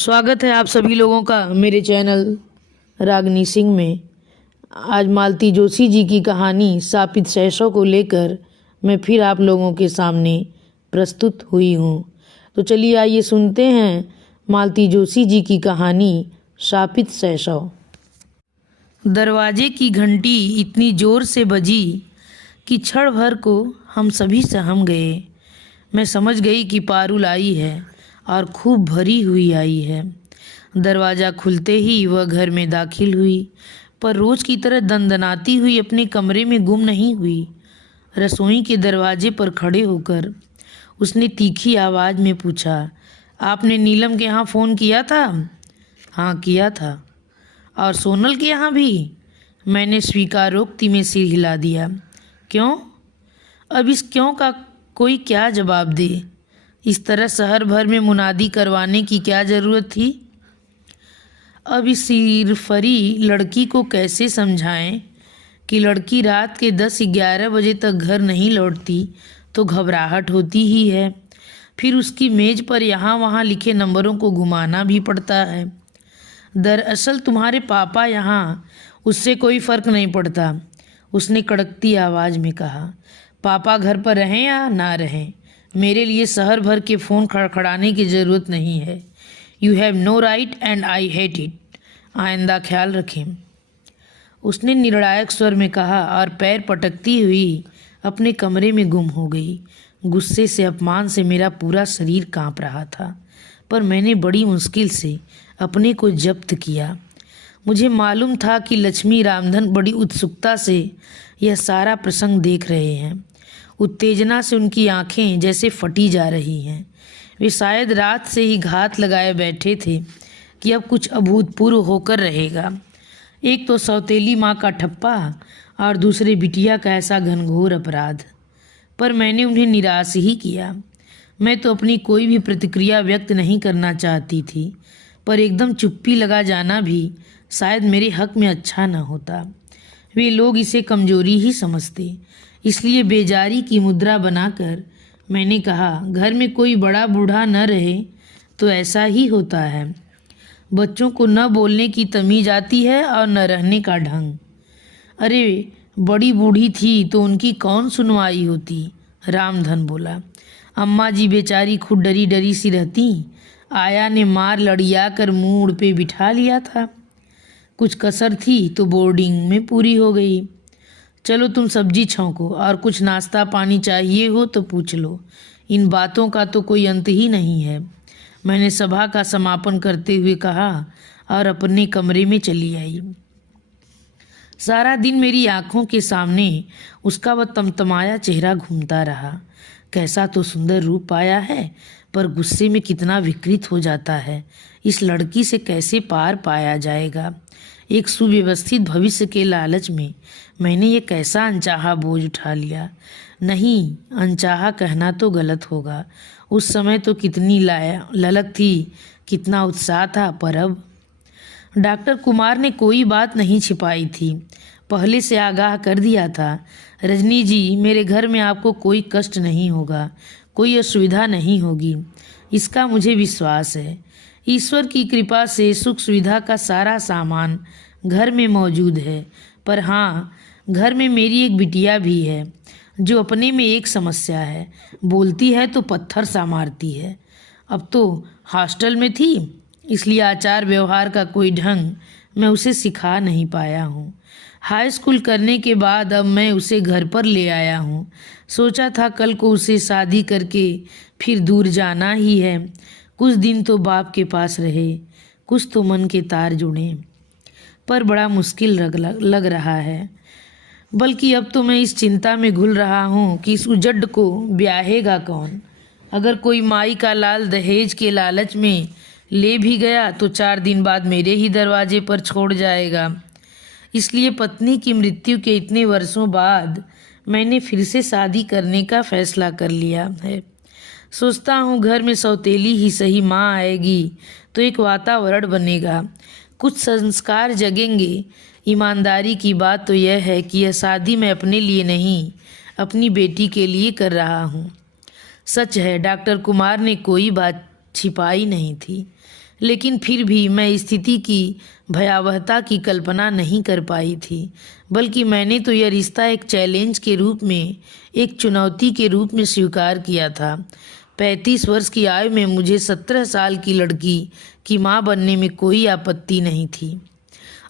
स्वागत है आप सभी लोगों का मेरे चैनल रागनी सिंह में। आज मालती जोशी जी की कहानी शापित शैशव को लेकर मैं फिर आप लोगों के सामने प्रस्तुत हुई हूँ। तो चलिए आइए सुनते हैं मालती जोशी जी की कहानी शापित शैशव। दरवाजे की घंटी इतनी ज़ोर से बजी कि क्षण भर को हम सभी सहम गए। मैं समझ गई कि पारुल आई है और खूब भरी हुई आई है। दरवाज़ा खुलते ही वह घर में दाखिल हुई, पर रोज़ की तरह दनदनाती हुई अपने कमरे में गुम नहीं हुई। रसोई के दरवाजे पर खड़े होकर उसने तीखी आवाज़ में पूछा, आपने नीलम के यहाँ फ़ोन किया था? हाँ किया था। और सोनल के यहाँ भी? मैंने स्वीकारोक्ति में सिर हिला दिया। क्यों? अब इस क्यों का कोई क्या जवाब दे? इस तरह शहर भर में मुनादी करवाने की क्या ज़रूरत थी? अब इस सिरफरी लड़की को कैसे समझाएं कि लड़की रात के 10-11 बजे तक घर नहीं लौटती तो घबराहट होती ही है। फिर उसकी मेज़ पर यहाँ वहाँ लिखे नंबरों को घुमाना भी पड़ता है। दरअसल तुम्हारे पापा यहाँ उससे कोई फ़र्क नहीं पड़ता, उसने कड़कती आवाज़ में कहा। पापा घर पर रहें या ना रहें, मेरे लिए शहर भर के फ़ोन खड़खड़ाने की ज़रूरत नहीं है। You have no right and I hate it. आइंदा ख्याल रखें, उसने निर्णायक स्वर में कहा और पैर पटकती हुई अपने कमरे में गुम हो गई। गुस्से से अपमान से मेरा पूरा शरीर कांप रहा था, पर मैंने बड़ी मुश्किल से अपने को जब्त किया। मुझे मालूम था कि लक्ष्मी रामधन बड़ी उत्सुकता से यह सारा प्रसंग देख रहे हैं। उत्तेजना से उनकी आंखें जैसे फटी जा रही हैं। वे शायद रात से ही घात लगाए बैठे थे कि अब कुछ अभूतपूर्व होकर रहेगा। एक तो सौतेली माँ का ठप्पा और दूसरे बिटिया का ऐसा घनघोर अपराध। पर मैंने उन्हें निराश ही किया। मैं तो अपनी कोई भी प्रतिक्रिया व्यक्त नहीं करना चाहती थी, पर एकदम चुप्पी लगा जाना भी शायद मेरे हक में अच्छा न होता। वे लोग इसे कमजोरी ही समझते, इसलिए बेजारी की मुद्रा बनाकर मैंने कहा, घर में कोई बड़ा बूढ़ा न रहे तो ऐसा ही होता है। बच्चों को न बोलने की तमीज आती है और न रहने का ढंग। अरे बड़ी बूढ़ी थी तो उनकी कौन सुनवाई होती? रामधन बोला। अम्मा जी बेचारी खुद डरी डरी सी रहती। आया ने मार लड़िया कर मूड पे बिठा लिया था। कुछ कसर थी तो बोर्डिंग में पूरी हो गई। चलो तुम सब्जी छौंको और कुछ नाश्ता पानी चाहिए हो तो पूछ लो। इन बातों का तो कोई अंत ही नहीं है, मैंने सभा का समापन करते हुए कहा और अपने कमरे में चली आई। सारा दिन मेरी आंखों के सामने उसका वह तमतमाया चेहरा घूमता रहा। कैसा तो सुंदर रूप पाया है, पर गुस्से में कितना विकृत हो जाता है। इस लड़की से कैसे पार पाया जाएगा? एक सुव्यवस्थित भविष्य के लालच में मैंने ये कैसा अनचाहा बोझ उठा लिया। नहीं, अनचाहा कहना तो गलत होगा। उस समय तो कितनी ललक थी, कितना उत्साह था, पर अब डॉक्टर कुमार ने कोई बात नहीं छिपाई थी, पहले से आगाह कर दिया था। रजनी जी, मेरे घर में आपको कोई कष्ट नहीं होगा, कोई असुविधा नहीं होगी, इसका मुझे विश्वास है। ईश्वर की कृपा से सुख सुविधा का सारा सामान घर में मौजूद है। पर हाँ, घर में मेरी एक बिटिया भी है जो अपने में एक समस्या है। बोलती है तो पत्थर सा मारती है। अब तो हॉस्टल में थी, इसलिए आचार व्यवहार का कोई ढंग मैं उसे सिखा नहीं पाया हूँ। हाई स्कूल करने के बाद अब मैं उसे घर पर ले आया हूँ। सोचा था कल को उसे शादी करके फिर दूर जाना ही है। कुछ दिन तो बाप के पास रहे, कुछ तो मन के तार जुड़े, पर बड़ा मुश्किल लग रहा है। बल्कि अब तो मैं इस चिंता में घुल रहा हूँ कि इस उजड्ड को ब्याहेगा कौन। अगर कोई माई का लाल दहेज के लालच में ले भी गया तो 4 दिन बाद मेरे ही दरवाजे पर छोड़ जाएगा। इसलिए पत्नी की मृत्यु के इतने वर्षों बाद मैंने फिर से शादी करने का फैसला कर लिया है। सोचता हूँ घर में सौतेली ही सही माँ आएगी तो एक वातावरण बनेगा, कुछ संस्कार जगेंगे। ईमानदारी की बात तो यह है कि यह शादी मैं अपने लिए नहीं, अपनी बेटी के लिए कर रहा हूँ। सच है, डॉक्टर कुमार ने कोई बात छिपाई नहीं थी। लेकिन फिर भी मैं स्थिति की भयावहता की कल्पना नहीं कर पाई थी, बल्कि मैंने तो यह रिश्ता एक चैलेंज के रूप में, एक चुनौती के रूप में स्वीकार किया था। 35 वर्ष की आयु में मुझे 17 साल की लड़की की माँ बनने में कोई आपत्ति नहीं थी।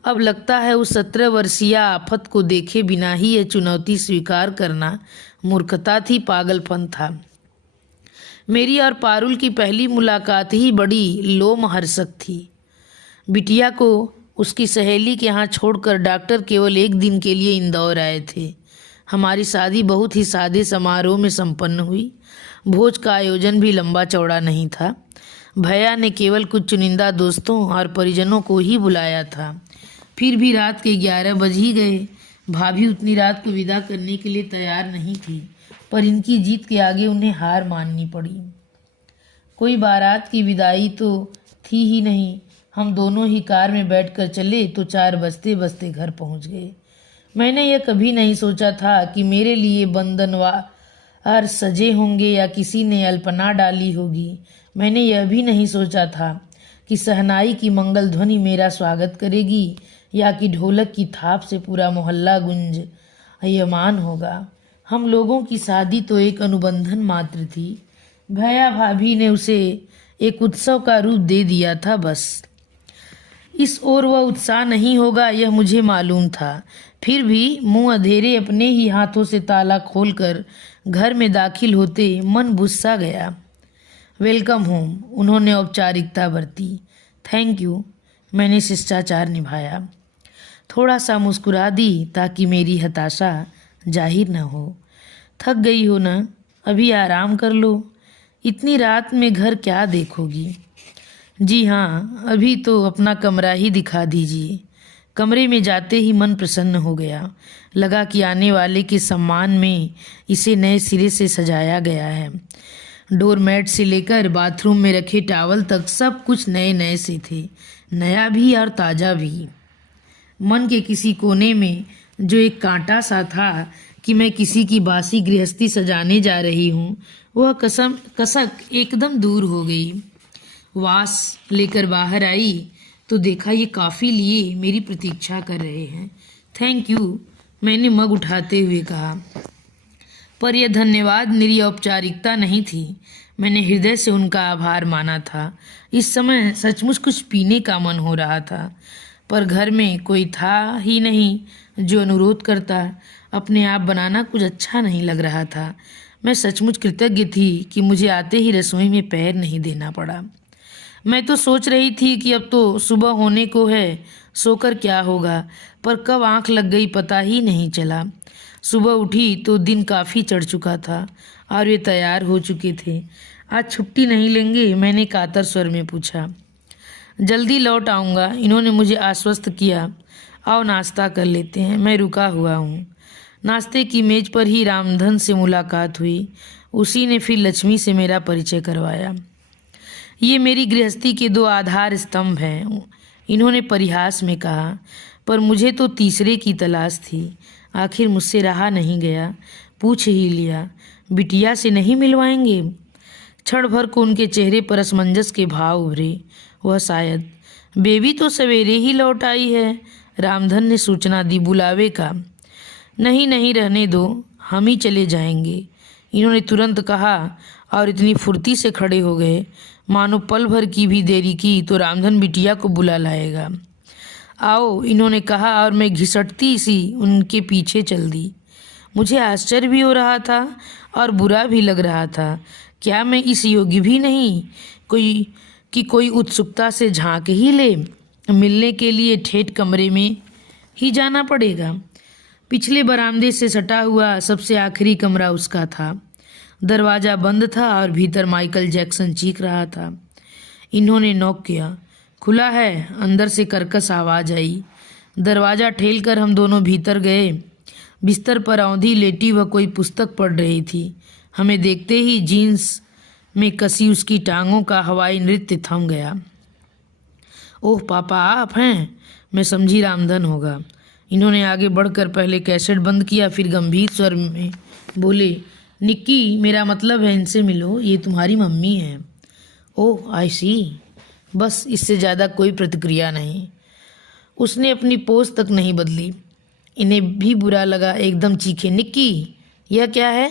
अब लगता है उस 17 वर्षीय आफत को देखे बिना ही यह चुनौती स्वीकार करना मूर्खता थी, पागलपन था। मेरी और पारुल की पहली मुलाकात ही बड़ी लोमहर्षक थी। बिटिया को उसकी सहेली के यहाँ छोड़कर डॉक्टर केवल एक दिन के लिए इंदौर आए थे। हमारी शादी बहुत ही सादे समारोह में संपन्न हुई। भोज का आयोजन भी लंबा चौड़ा नहीं था। भैया ने केवल कुछ चुनिंदा दोस्तों और परिजनों को ही बुलाया था। फिर भी रात के 11 बज ही गए। भाभी उतनी रात को विदा करने के लिए तैयार नहीं थी, पर इनकी जीत के आगे उन्हें हार माननी पड़ी। कोई बारात की विदाई तो थी ही नहीं। हम दोनों ही कार में बैठकर चले तो 4 बजते बजते घर पहुंच गए। मैंने यह कभी नहीं सोचा था कि मेरे लिए बंधनवार सजे होंगे या किसी ने अल्पना डाली होगी। मैंने यह भी नहीं सोचा था कि शहनाई की मंगल ध्वनि मेरा स्वागत करेगी या कि ढोलक की थाप से पूरा मोहल्ला गुंजयमान होगा। हम लोगों की शादी तो एक अनुबंधन मात्र थी। भैया भाभी ने उसे एक उत्सव का रूप दे दिया था बस। इस ओर वह उत्साह नहीं होगा यह मुझे मालूम था। फिर भी मुंह अधेरे अपने ही हाथों से ताला खोलकर घर में दाखिल होते मन बुस्सा गया। वेलकम होम, उन्होंने औपचारिकता बरती। थैंक यू, मैंने शिष्टाचार निभाया। थोड़ा सा मुस्कुरा दी ताकि मेरी हताशा जाहिर न हो। थक गई हो ना, अभी आराम कर लो। इतनी रात में घर क्या देखोगी? जी हाँ, अभी तो अपना कमरा ही दिखा दीजिए। कमरे में जाते ही मन प्रसन्न हो गया। लगा कि आने वाले के सम्मान में इसे नए सिरे से सजाया गया है। डोरमैट से लेकर बाथरूम में रखे टॉवल तक सब कुछ नए नए से थे, नया भी और ताज़ा भी। मन के किसी कोने में जो एक कांटा सा था कि मैं किसी की बासी गृहस्थी सजाने जा रही हूँ, वह कसक एकदम दूर हो गई। वास लेकर बाहर आई तो देखा ये कॉफ़ी लिए मेरी प्रतीक्षा कर रहे हैं। थैंक यू, मैंने मग उठाते हुए कहा। पर यह धन्यवाद मेरी औपचारिकता नहीं थी। मैंने हृदय से उनका आभार माना था। इस समय सचमुच कुछ पीने का मन हो रहा था, पर घर में कोई था ही नहीं जो अनुरोध करता। अपने आप बनाना कुछ अच्छा नहीं लग रहा था। मैं सचमुच कृतज्ञ थी कि मुझे आते ही रसोई में पैर नहीं देना पड़ा। मैं तो सोच रही थी कि अब तो सुबह होने को है, सोकर क्या होगा, पर कब आंख लग गई पता ही नहीं चला। सुबह उठी तो दिन काफ़ी चढ़ चुका था और वे तैयार हो चुके थे। आज छुट्टी नहीं लेंगे? मैंने कातर स्वर में पूछा। जल्दी लौट आऊँगा, इन्होंने मुझे आश्वस्त किया। आओ नाश्ता कर लेते हैं, मैं रुका हुआ हूँ। नाश्ते की मेज पर ही रामधन से मुलाकात हुई। उसी ने फिर लक्ष्मी से मेरा परिचय करवाया। ये मेरी गृहस्थी के 2 आधार स्तंभ हैं, इन्होंने परिहास में कहा, पर मुझे तो तीसरे की तलाश थी। आखिर मुझसे रहा नहीं गया, पूछ ही लिया, बिटिया से नहीं मिलवाएंगे? क्षण भर को उनके चेहरे पर असमंजस के भाव उभरे। वह शायद बेबी तो सवेरे ही लौट आई है, रामधन ने सूचना दी बुलावे का। नहीं नहीं, रहने दो, हम ही चले जाएंगे, इन्होंने तुरंत कहा और इतनी फुर्ती से खड़े हो गए मानो पल भर की भी देरी की तो रामधन बिटिया को बुला लाएगा। आओ, इन्होंने कहा और मैं घिसटती सी उनके पीछे चल दी। मुझे आश्चर्य भी हो रहा था और बुरा भी लग रहा था। क्या मैं इस योग्य भी नहीं कोई उत्सुकता से झांक ही ले? मिलने के लिए ठेठ कमरे में ही जाना पड़ेगा। पिछले बरामदे से सटा हुआ सबसे आखिरी कमरा उसका था। दरवाज़ा बंद था और भीतर माइकल जैक्सन चीख रहा था। इन्होंने नॉक किया। खुला है, अंदर से कर्कश आवाज़ आई। दरवाज़ा ठेलकर हम दोनों भीतर गए। बिस्तर पर औंधी लेटी वह कोई पुस्तक पढ़ रही थी। हमें देखते ही जीन्स में कसी उसकी टांगों का हवाई नृत्य थम गया। ओह पापा, आप हैं? मैं समझी रामधन होगा। इन्होंने आगे बढ़कर पहले कैसेट बंद किया, फिर गंभीर स्वर में बोले, निक्की, मेरा मतलब है इनसे मिलो, ये तुम्हारी मम्मी है। ओह आई सी। बस इससे ज़्यादा कोई प्रतिक्रिया नहीं। उसने अपनी पोज तक नहीं बदली। इन्हें भी बुरा लगा, एकदम चीखे, निक्की यह क्या है?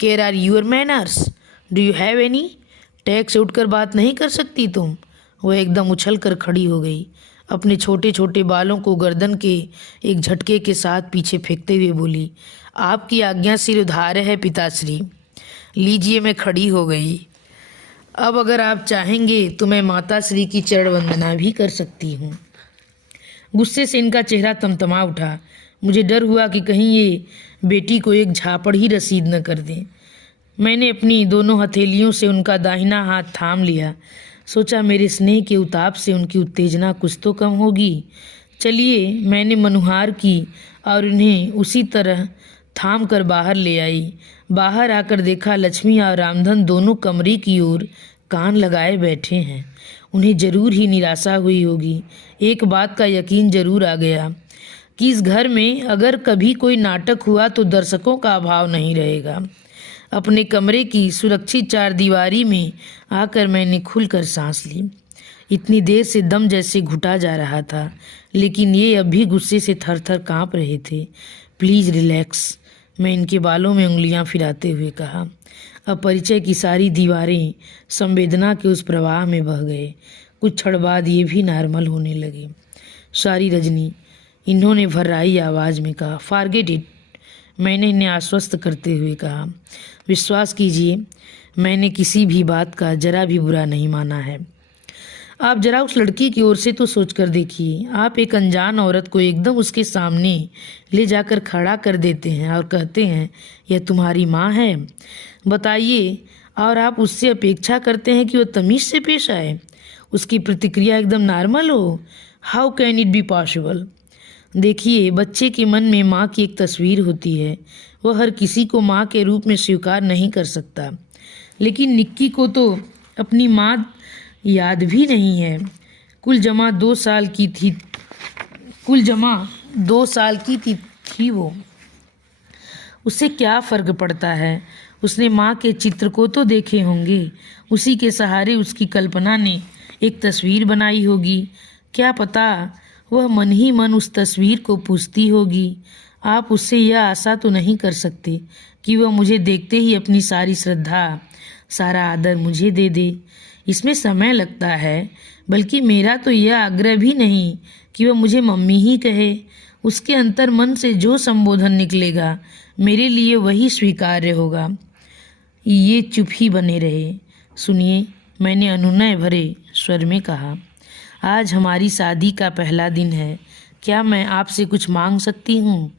Care are your manners, do you have any? टैग से उठकर बात नहीं कर सकती तुम? वह एकदम उछल कर खड़ी हो गई, अपने छोटे छोटे बालों को गर्दन के एक झटके के साथ पीछे फेंकते हुए बोली, आपकी आज्ञा सिर उधार है पिताश्री। लीजिए, मैं खड़ी हो गई। अब अगर आप चाहेंगे तो मैं माताश्री की चरण वंदना भी कर सकती हूँ। गुस्से से इनका चेहरा तमतमा उठा। मुझे डर हुआ कि कहीं ये बेटी को एक झापड़ ही रसीद न कर दें। मैंने अपनी दोनों हथेलियों से उनका दाहिना हाथ थाम लिया। सोचा मेरे स्नेह के उताप से उनकी उत्तेजना कुछ तो कम होगी। चलिए, मैंने मनुहार की और उन्हें उसी तरह थाम कर बाहर ले आई। बाहर आकर देखा लक्ष्मी और रामधन दोनों कमरे की ओर कान लगाए बैठे हैं। उन्हें जरूर ही निराशा हुई होगी। एक बात का यकीन जरूर आ गया कि इस घर में अगर कभी कोई नाटक हुआ तो दर्शकों का अभाव नहीं रहेगा। अपने कमरे की सुरक्षित चारदीवारी में आकर मैंने खुलकर सांस ली। इतनी देर से दम जैसे घुटा जा रहा था, लेकिन ये अब भी गुस्से से थर थर काँप रहे थे। प्लीज़ रिलैक्स, मैं इनके बालों में उंगलियां फिराते हुए कहा। अपरिचय की सारी दीवारें संवेदना के उस प्रवाह में बह गए। कुछ क्षण बाद ये भी नॉर्मल होने लगे। सारी रजनी, इन्होंने भर्राई आवाज़ में कहा। फॉरगेट इट, मैंने इन्हें आश्वस्त करते हुए कहा। विश्वास कीजिए, मैंने किसी भी बात का जरा भी बुरा नहीं माना है। आप जरा उस लड़की की ओर से तो सोच कर देखिए। आप एक अनजान औरत को एकदम उसके सामने ले जाकर खड़ा कर देते हैं और कहते हैं यह तुम्हारी माँ है। बताइए, और आप उससे अपेक्षा करते हैं कि वह तमीज़ से पेश आए, उसकी प्रतिक्रिया एकदम नॉर्मल हो। How can it be possible? देखिए, बच्चे के मन में माँ की एक तस्वीर होती है। वह हर किसी को माँ के रूप में स्वीकार नहीं कर सकता, लेकिन निक्की को तो अपनी माँ याद भी नहीं है। कुल जमा 2 साल की थी वो। उससे क्या फ़र्क पड़ता है? उसने माँ के चित्र को तो देखे होंगे। उसी के सहारे उसकी कल्पना ने एक तस्वीर बनाई होगी। क्या पता वह मन ही मन उस तस्वीर को पूछती होगी। आप उससे यह आशा तो नहीं कर सकते कि वह मुझे देखते ही अपनी सारी श्रद्धा, सारा आदर मुझे दे दे। इसमें समय लगता है, बल्कि मेरा तो यह आग्रह भी नहीं कि वह मुझे मम्मी ही कहे। उसके अंतर मन से जो संबोधन निकलेगा मेरे लिए वही स्वीकार्य होगा। ये चुप ही बने रहे। सुनिए, मैंने अनुनय भरे स्वर में कहा, आज हमारी शादी का पहला दिन है। क्या मैं आपसे कुछ मांग सकती हूँ?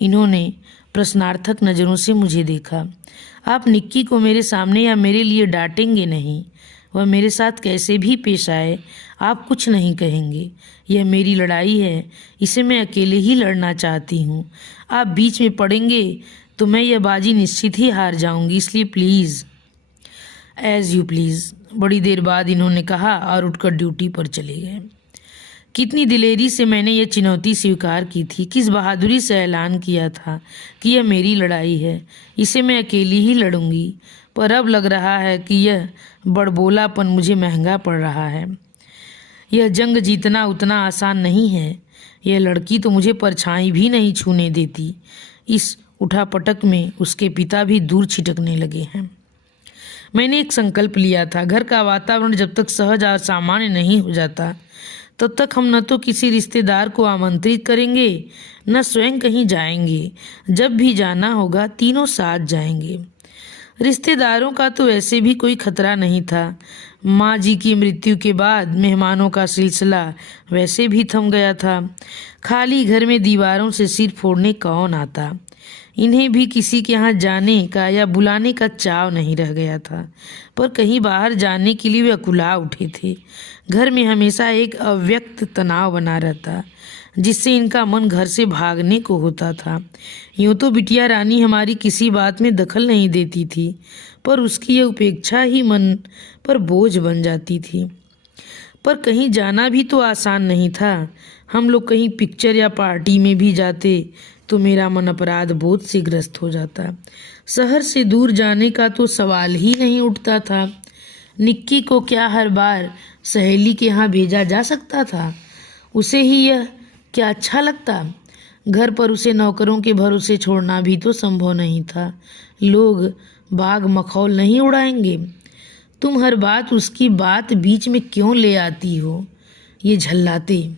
इन्होंने प्रश्नार्थक नज़रों से मुझे देखा। आप निक्की को मेरे सामने या मेरे लिए डांटेंगे नहीं। वह मेरे साथ कैसे भी पेश आए, आप कुछ नहीं कहेंगे। यह मेरी लड़ाई है, इसे मैं अकेले ही लड़ना चाहती हूँ। आप बीच में पड़ेंगे तो मैं यह बाजी निश्चित ही हार जाऊंगी, इसलिए प्लीज़। एज यू प्लीज़, बड़ी देर बाद इन्होंने कहा और उठकर ड्यूटी पर चले गए। कितनी दिलेरी से मैंने यह चुनौती स्वीकार की थी, किस बहादुरी से ऐलान किया था कि यह मेरी लड़ाई है, इसे मैं अकेली ही लड़ूंगी। पर अब लग रहा है कि यह बड़बोलापन मुझे महंगा पड़ रहा है। यह जंग जीतना उतना आसान नहीं है। यह लड़की तो मुझे परछाई भी नहीं छूने देती। इस उठापटक में उसके पिता भी दूर छिटकने लगे हैं। मैंने एक संकल्प लिया था, घर का वातावरण जब तक सहज और सामान्य नहीं हो जाता तब तक हम न तो किसी रिश्तेदार को आमंत्रित करेंगे, न स्वयं कहीं जाएंगे। जब भी जाना होगा तीनों साथ जाएंगे। रिश्तेदारों का तो ऐसे भी कोई खतरा नहीं था। माँ जी की मृत्यु के बाद मेहमानों का सिलसिला वैसे भी थम गया था। खाली घर में दीवारों से सिर फोड़ने कौन आता? इन्हें भी किसी के यहाँ जाने का या बुलाने का चाव नहीं रह गया था, पर कहीं बाहर जाने के लिए वे अकुला उठे थे। घर में हमेशा एक अव्यक्त तनाव बना रहता, जिससे इनका मन घर से भागने को होता था। यूँ तो बिटिया रानी हमारी किसी बात में दखल नहीं देती थी, पर उसकी यह उपेक्षा ही मन पर बोझ बन जाती थी। पर कहीं जाना भी तो आसान नहीं था। हम लोग कहीं पिक्चर या पार्टी में भी जाते तो मेरा मन अपराध बोध से ग्रस्त हो जाता। शहर से दूर जाने का तो सवाल ही नहीं उठता था। निक्की को क्या हर बार सहेली के यहाँ भेजा जा सकता था? उसे ही यह क्या अच्छा लगता? घर पर उसे नौकरों के भरोसे छोड़ना भी तो संभव नहीं था। लोग बाग मखौल नहीं उड़ाएंगे। तुम हर बात उसकी बात बीच में क्यों ले आती हो? ये झल्लाते।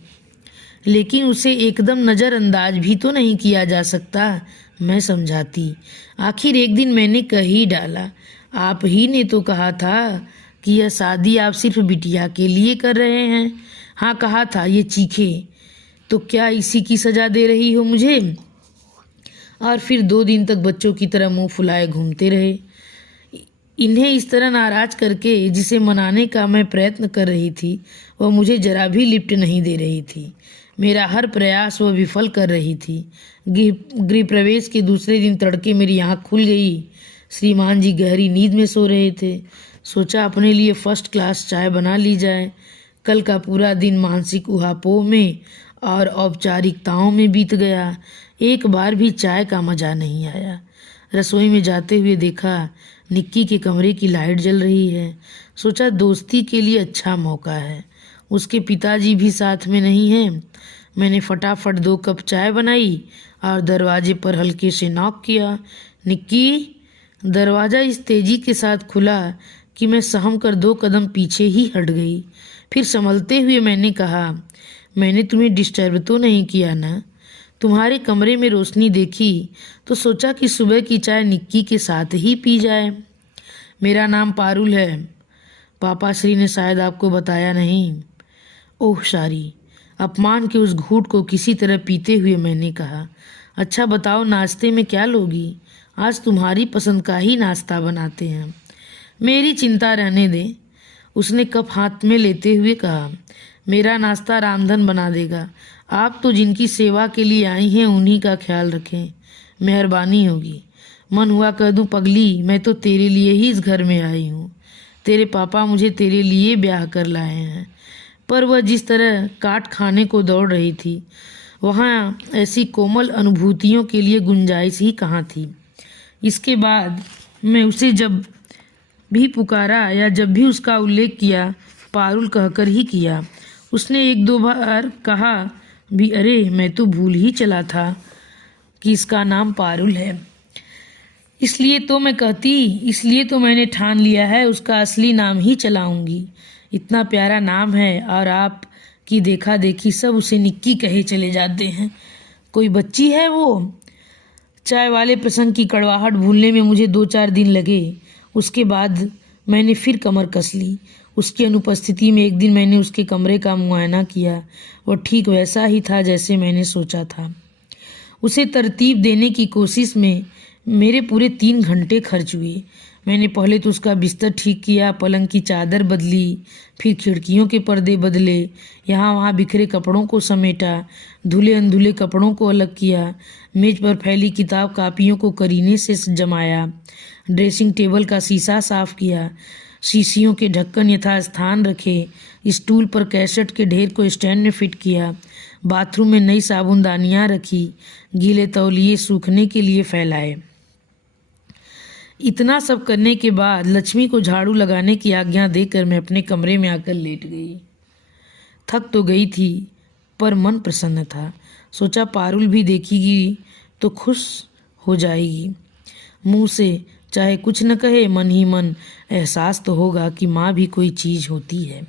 लेकिन उसे एकदम नज़रअंदाज भी तो नहीं किया जा सकता। मैं समझाती। आखिर एक दिन मैंने कह ही डाला, आप ही ने तो कहा था कि यह शादी आप सिर्फ बिटिया के लिए कर रहे हैं। हाँ कहा था। ये चीखे। तो क्या इसी की सज़ा दे रही हो मुझे? और फिर 2 दिन तक बच्चों की तरह मुंह फुलाए घूमते रहे। इन्हें इस तरह नाराज करके जिसे मनाने का मैं प्रयत्न कर रही थी, वह मुझे जरा भी लिफ्ट नहीं दे रही थी। मेरा हर प्रयास वह विफल कर रही थी। गृह प्रवेश के दूसरे दिन तड़के मेरी आँख खुल गई। श्रीमान जी गहरी नींद में सो रहे थे। सोचा अपने लिए फर्स्ट क्लास चाय बना ली जाए। कल का पूरा दिन मानसिक उहापोह में और औपचारिकताओं में बीत गया। एक बार भी चाय का मज़ा नहीं आया। रसोई में जाते हुए देखा निक्की के कमरे की लाइट जल रही है। सोचा दोस्ती के लिए अच्छा मौका है। उसके पिताजी भी साथ में नहीं हैं। मैंने फटाफट 2 कप चाय बनाई और दरवाजे पर हल्के से नॉक किया। निक्की। दरवाज़ा इस तेज़ी के साथ खुला कि मैं सहम कर 2 कदम पीछे ही हट गई। फिर संभलते हुए मैंने कहा, मैंने तुम्हें डिस्टर्ब तो नहीं किया ना? तुम्हारे कमरे में रोशनी देखी तो सोचा कि सुबह की चाय निक्की के साथ ही पी जाए। मेरा नाम पारुल है। पापा श्री ने शायद आपको बताया नहीं। ओह सारी। अपमान के उस घूंट को किसी तरह पीते हुए मैंने कहा, अच्छा बताओ नाश्ते में क्या लोगी? आज तुम्हारी पसंद का ही नाश्ता बनाते हैं। मेरी चिंता रहने दे। उसने कप हाथ में लेते हुए कहा, मेरा नाश्ता रामधन बना देगा। आप तो जिनकी सेवा के लिए आई हैं उन्हीं का ख्याल रखें, मेहरबानी होगी। मन हुआ कह दूं, पगली मैं तो तेरे लिए ही इस घर में आई हूँ। तेरे पापा मुझे तेरे लिए ब्याह कर लाए हैं। पर वह जिस तरह काट खाने को दौड़ रही थी, वहाँ ऐसी कोमल अनुभूतियों के लिए गुंजाइश ही कहाँ थी। इसके बाद मैं उसे जब भी पुकारा या जब भी उसका उल्लेख किया, पारुल कहकर ही किया। उसने 1-2 बार कहा भी, अरे मैं तो भूल ही चला था कि इसका नाम पारुल है। इसलिए तो मैंने ठान लिया है उसका असली नाम ही चलाऊंगी। इतना प्यारा नाम है और आप की देखा देखी सब उसे निक्की कहे चले जाते हैं। कोई बच्ची है वो? चाय वाले प्रसंग की कड़वाहट भूलने में मुझे 2-4 दिन लगे। उसके बाद मैंने फिर कमर कस ली। उसकी अनुपस्थिति में एक दिन मैंने उसके कमरे का मुआयना किया। वह ठीक वैसा ही था जैसे मैंने सोचा था। उसे तरतीब देने की कोशिश में मेरे पूरे 3 घंटे खर्च हुए। मैंने पहले तो उसका बिस्तर ठीक किया, पलंग की चादर बदली, फिर खिड़कियों के पर्दे बदले, यहाँ वहाँ बिखरे कपड़ों को समेटा, धुले अनधुले कपड़ों को अलग किया, मेज पर फैली किताब कापियों को करीने से जमाया, ड्रेसिंग टेबल का शीशा साफ किया, शीशियों के ढक्कन यथास्थान रखे, स्टूल पर कैसेट के ढेर को स्टैंड में फिट किया, बाथरूम में नई साबुनदानियाँ रखी, गीले तौलिए सूखने के लिए फैलाए। इतना सब करने के बाद लक्ष्मी को झाड़ू लगाने की आज्ञा देकर मैं अपने कमरे में आकर लेट गई। थक तो गई थी पर मन प्रसन्न था। सोचा पारुल भी देखेगी तो खुश हो जाएगी। मुंह से चाहे कुछ न कहे, मन ही मन एहसास तो होगा कि माँ भी कोई चीज़ होती है।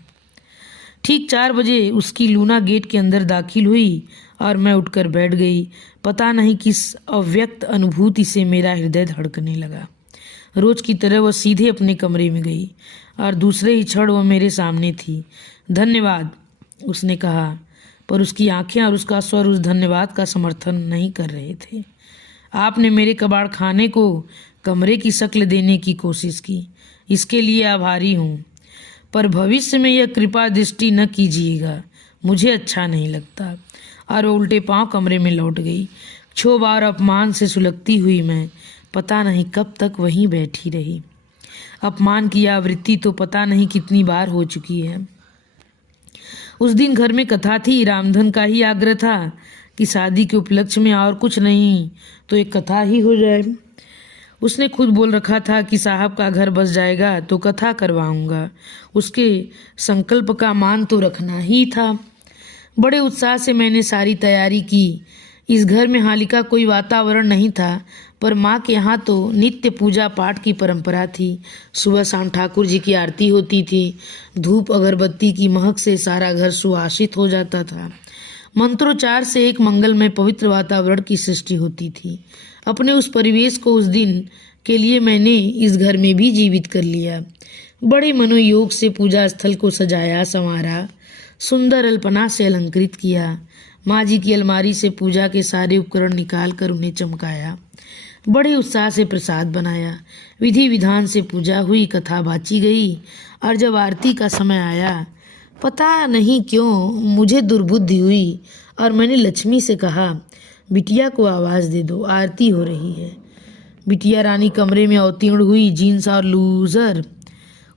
ठीक 4 बजे उसकी लूना गेट के अंदर दाखिल हुई और मैं उठकर बैठ गई। पता नहीं किस अव्यक्त अनुभूति से मेरा हृदय धड़कने लगा। रोज की तरह वह सीधे अपने कमरे में गई और दूसरे ही क्षण वह मेरे सामने थी। धन्यवाद, उसने कहा, पर उसकी आंखें और उसका स्वर उस धन्यवाद का समर्थन नहीं कर रहे थे। आपने मेरे कबाड़ खाने को कमरे की शक्ल देने की कोशिश की, इसके लिए आभारी हूँ, पर भविष्य में यह कृपा दृष्टि न कीजिएगा, मुझे अच्छा नहीं लगता। और उल्टे पांव कमरे में लौट गई। क्षोभ और अपमान से सुलगती हुई मैं पता नहीं कब तक वहीं बैठी रही। अपमान की आवृत्ति तो पता नहीं कितनी बार हो चुकी है। उस दिन घर में कथा थी। रामधन का ही आग्रह था कि शादी के उपलक्ष्य में और कुछ नहीं तो एक कथा ही हो जाए। उसने खुद बोल रखा था कि साहब का घर बस जाएगा तो कथा करवाऊंगा। उसके संकल्प का मान तो रखना ही था। बड़े उत्साह से मैंने सारी तैयारी की। इस घर में हाल का कोई वातावरण नहीं था, पर माँ के यहाँ तो नित्य पूजा पाठ की परंपरा थी। सुबह शाम ठाकुर जी की आरती होती थी। धूप अगरबत्ती की महक से सारा घर सुवासित हो जाता था। मंत्रोच्चार से एक मंगलमय पवित्र वातावरण की सृष्टि होती थी। अपने उस परिवेश को उस दिन के लिए मैंने इस घर में भी जीवित कर लिया। बड़े मनोयोग से पूजा स्थल को सजाया संवारा, सुंदर अल्पना से अलंकृत किया। माँ जी की अलमारी से पूजा के सारे उपकरण निकाल कर उन्हें चमकाया। बड़े उत्साह से प्रसाद बनाया। विधि विधान से पूजा हुई, कथा बाची गई। और जब आरती का समय आया, पता नहीं क्यों मुझे दुर्बुद्धि हुई और मैंने लक्ष्मी से कहा, बिटिया को आवाज़ दे दो, आरती हो रही है। बिटिया रानी कमरे में अवतीर्ण हुई, जीन्स और लूजर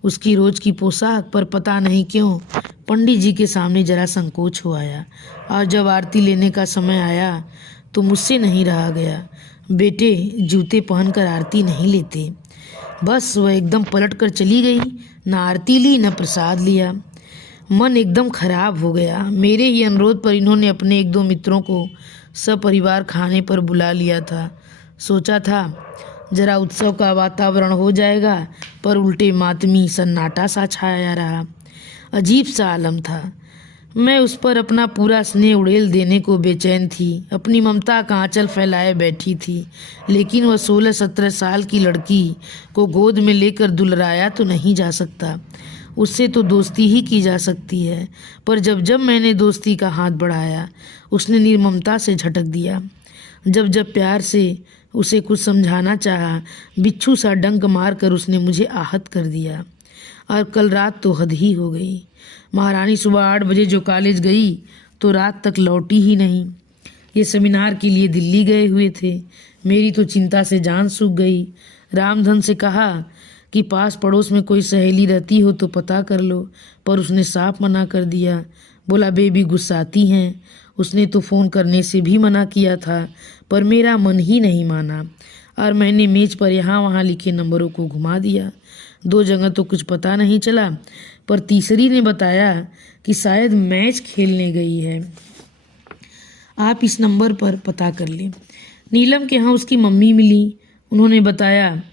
उसकी रोज की पोशाक, पर पता नहीं क्यों पंडित जी के सामने जरा संकोच हो आया। और जब आरती लेने का समय आया तो मुझसे नहीं रहा गया। बेटे, जूते पहनकर आरती नहीं लेते। बस वह एकदम पलट कर चली गई। न आरती ली न प्रसाद लिया। मन एकदम खराब हो गया। मेरे ही अनुरोध पर इन्होंने अपने एक दो मित्रों को सपरिवार खाने पर बुला लिया था। सोचा था जरा उत्सव का वातावरण हो जाएगा, पर उल्टे मातमी सन्नाटा सा छाया रहा। अजीब सा आलम था। मैं उस पर अपना पूरा स्नेह उड़ेल देने को बेचैन थी। अपनी ममता का आंचल फैलाए बैठी थी। लेकिन वह 16-17 साल की लड़की को गोद में लेकर दुलराया तो नहीं जा सकता। उससे तो दोस्ती ही की जा सकती है। पर जब जब मैंने दोस्ती का हाथ बढ़ाया, उसने निर्ममता से झटक दिया। जब जब प्यार से उसे कुछ समझाना चाहा, बिच्छू सा डंक मार कर उसने मुझे आहत कर दिया। और कल रात तो हद ही हो गई। महारानी सुबह 8 बजे जो कॉलेज गई तो रात तक लौटी ही नहीं। ये सेमिनार के लिए दिल्ली गए हुए थे। मेरी तो चिंता से जान सूख गई। रामधन से कहा कि पास पड़ोस में कोई सहेली रहती हो तो पता कर लो, पर उसने साफ मना कर दिया। बोला बेबी गुस्साती हैं। उसने तो फ़ोन करने से भी मना किया था, पर मेरा मन ही नहीं माना और मैंने मेज पर यहाँ वहाँ लिखे नंबरों को घुमा दिया। 2 जगह तो कुछ पता नहीं चला, पर तीसरी ने बताया कि शायद मैच खेलने गई है। आप इस नंबर पर पता कर लें। नीलम के यहाँ उसकी मम्मी मिली। उन्होंने बताया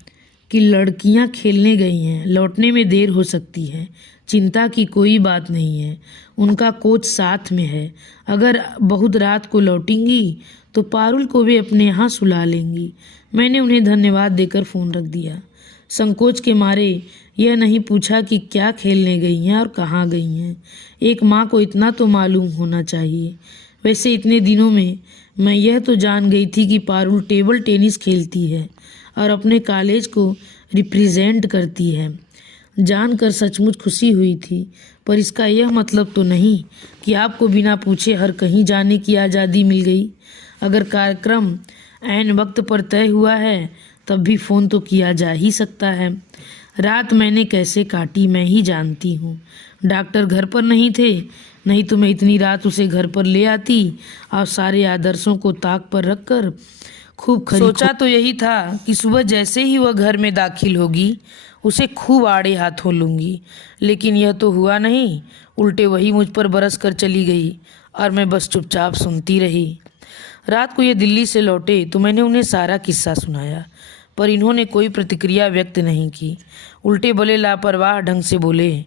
कि लड़कियां खेलने गई हैं, लौटने में देर हो सकती है। चिंता की कोई बात नहीं है, उनका कोच साथ में है। अगर बहुत रात को लौटेंगी तो पारुल को वे अपने यहाँ सुला लेंगी। मैंने उन्हें धन्यवाद देकर फ़ोन रख दिया। संकोच के मारे यह नहीं पूछा कि क्या खेलने गई हैं और कहाँ गई हैं। एक माँ को इतना तो मालूम होना चाहिए। वैसे इतने दिनों में मैं यह तो जान गई थी कि पारुल टेबल टेनिस खेलती है और अपने कॉलेज को रिप्रेजेंट करती है। जानकर सचमुच खुशी हुई थी, पर इसका यह मतलब तो नहीं कि आपको बिना पूछे हर कहीं जाने की आज़ादी मिल गई। अगर कार्यक्रम ऐन वक्त पर तय हुआ है तब भी फ़ोन तो किया जा ही सकता है। रात मैंने कैसे काटी मैं ही जानती हूँ। डॉक्टर घर पर नहीं थे, नहीं तो मैं इतनी रात उसे घर पर ले आती और सारे आदर्शों को ताक पर रखकर खूब सोचा तो यही था कि सुबह जैसे ही वह घर में दाखिल होगी उसे खूब आड़े हाथों लूँगी। लेकिन यह तो हुआ नहीं, उल्टे वही मुझ पर बरस कर चली गई और मैं बस चुपचाप सुनती रही। रात को ये दिल्ली से लौटे तो मैंने उन्हें सारा किस्सा सुनाया, पर इन्होंने कोई प्रतिक्रिया व्यक्त नहीं की। उल्टे बड़े लापरवाह ढंग से बोले,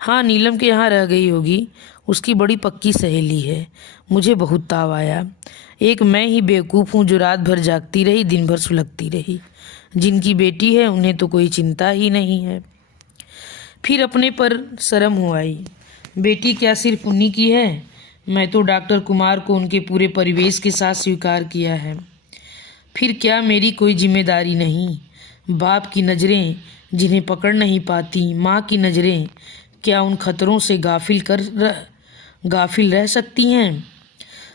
हाँ नीलम के यहाँ रह गई होगी, उसकी बड़ी पक्की सहेली है। मुझे बहुत ताव आया। एक मैं ही बेवकूफ़ हूँ जो रात भर जागती रही, दिन भर सुलगती रही। जिनकी बेटी है उन्हें तो कोई चिंता ही नहीं है। फिर अपने पर शर्म हो आई। बेटी क्या सिर्फ उन्हीं की है? मैं तो डॉक्टर कुमार को उनके पूरे परिवेश के साथ स्वीकार किया है। फिर क्या मेरी कोई जिम्मेदारी नहीं? बाप की नज़रें जिन्हें पकड़ नहीं पाती, माँ की नज़रें क्या उन खतरों से गाफिल रह सकती हैं?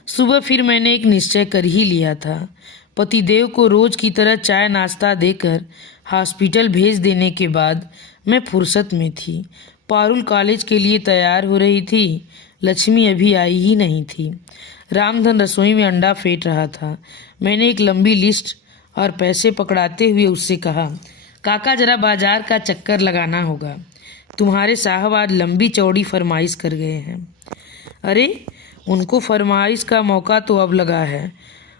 सुबह फिर मैंने एक निश्चय कर ही लिया था। पतिदेव को रोज की तरह चाय नाश्ता देकर हॉस्पिटल भेज देने के बाद मैं फुर्सत में थी। पारुल कॉलेज के लिए तैयार हो रही थी। लक्ष्मी अभी आई ही नहीं थी। रामधन रसोई में अंडा फेंट रहा था। मैंने एक लंबी लिस्ट और पैसे पकड़ाते हुए उससे कहा, काका जरा बाजार का चक्कर लगाना होगा, तुम्हारे साहब आज लंबी चौड़ी फरमाइश कर गए हैं। अरे उनको फरमाइश का मौका तो अब लगा है,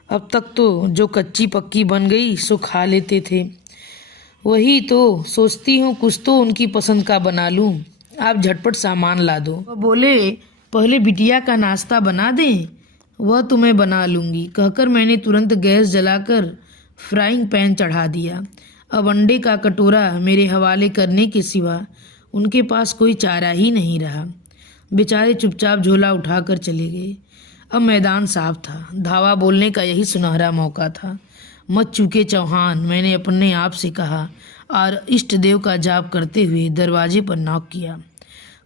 अब तक तो जो कच्ची पक्की बन गई सो खा लेते थे। वही तो सोचती हूँ कुछ तो उनकी पसंद का बना लूँ, आप झटपट सामान ला दो। वह बोले, पहले बिटिया का नाश्ता बना दें, वह तो मैं बना लूँगी, कहकर मैंने तुरंत गैस जलाकर फ्राइंग पैन चढ़ा दिया। अब अंडे का कटोरा मेरे हवाले करने के सिवा उनके पास कोई चारा ही नहीं रहा। बेचारे चुपचाप झोला उठाकर चले गए। अब मैदान साफ था, धावा बोलने का यही सुनहरा मौका था। मत चूके चौहान, मैंने अपने आप से कहा और इष्ट देव का जाप करते हुए दरवाजे पर नॉक किया।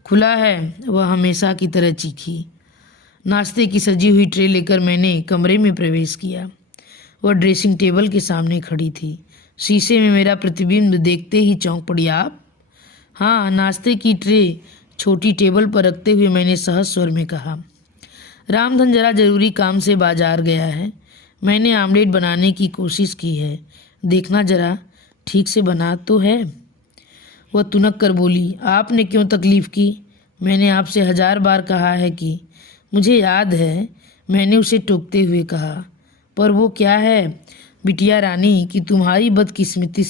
खुला है, वह हमेशा की तरह चीखी। नाश्ते की सजी हुई ट्रे लेकर मैंने कमरे में प्रवेश किया। वह ड्रेसिंग टेबल के सामने खड़ी थी। शीशे में मेरा प्रतिबिंब देखते ही चौंक पड़ी। आप? हाँ, नाश्ते की ट्रे छोटी टेबल पर रखते हुए मैंने सहज स्वर में कहा। रामधन जरा जरूरी काम से बाजार गया है, मैंने आमलेट बनाने की कोशिश की है, देखना जरा ठीक से बना तो है। वह तुनक कर बोली, आपने क्यों तकलीफ़ की? मैंने आपसे 1000 बार कहा है कि। मुझे याद है, मैंने उसे टोकते हुए कहा, पर वो क्या है बिटिया रानी कि तुम्हारी बदकिस्मती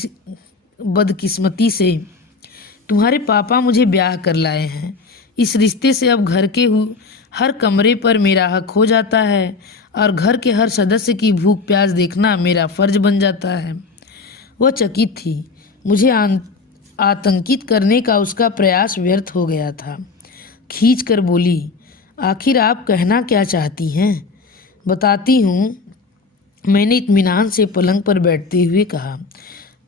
से तुम्हारे पापा मुझे ब्याह कर लाए हैं। इस रिश्ते से अब घर के हर कमरे पर मेरा हक हो जाता है और घर के हर सदस्य की भूख प्यास देखना मेरा फर्ज बन जाता है। वह चकित थी। मुझे आतंकित करने का उसका प्रयास व्यर्थ हो गया था। खींच कर बोली, आखिर आप कहना क्या चाहती हैं? बताती हूँ, मैंने इत्मीनान से पलंग पर बैठते हुए कहा,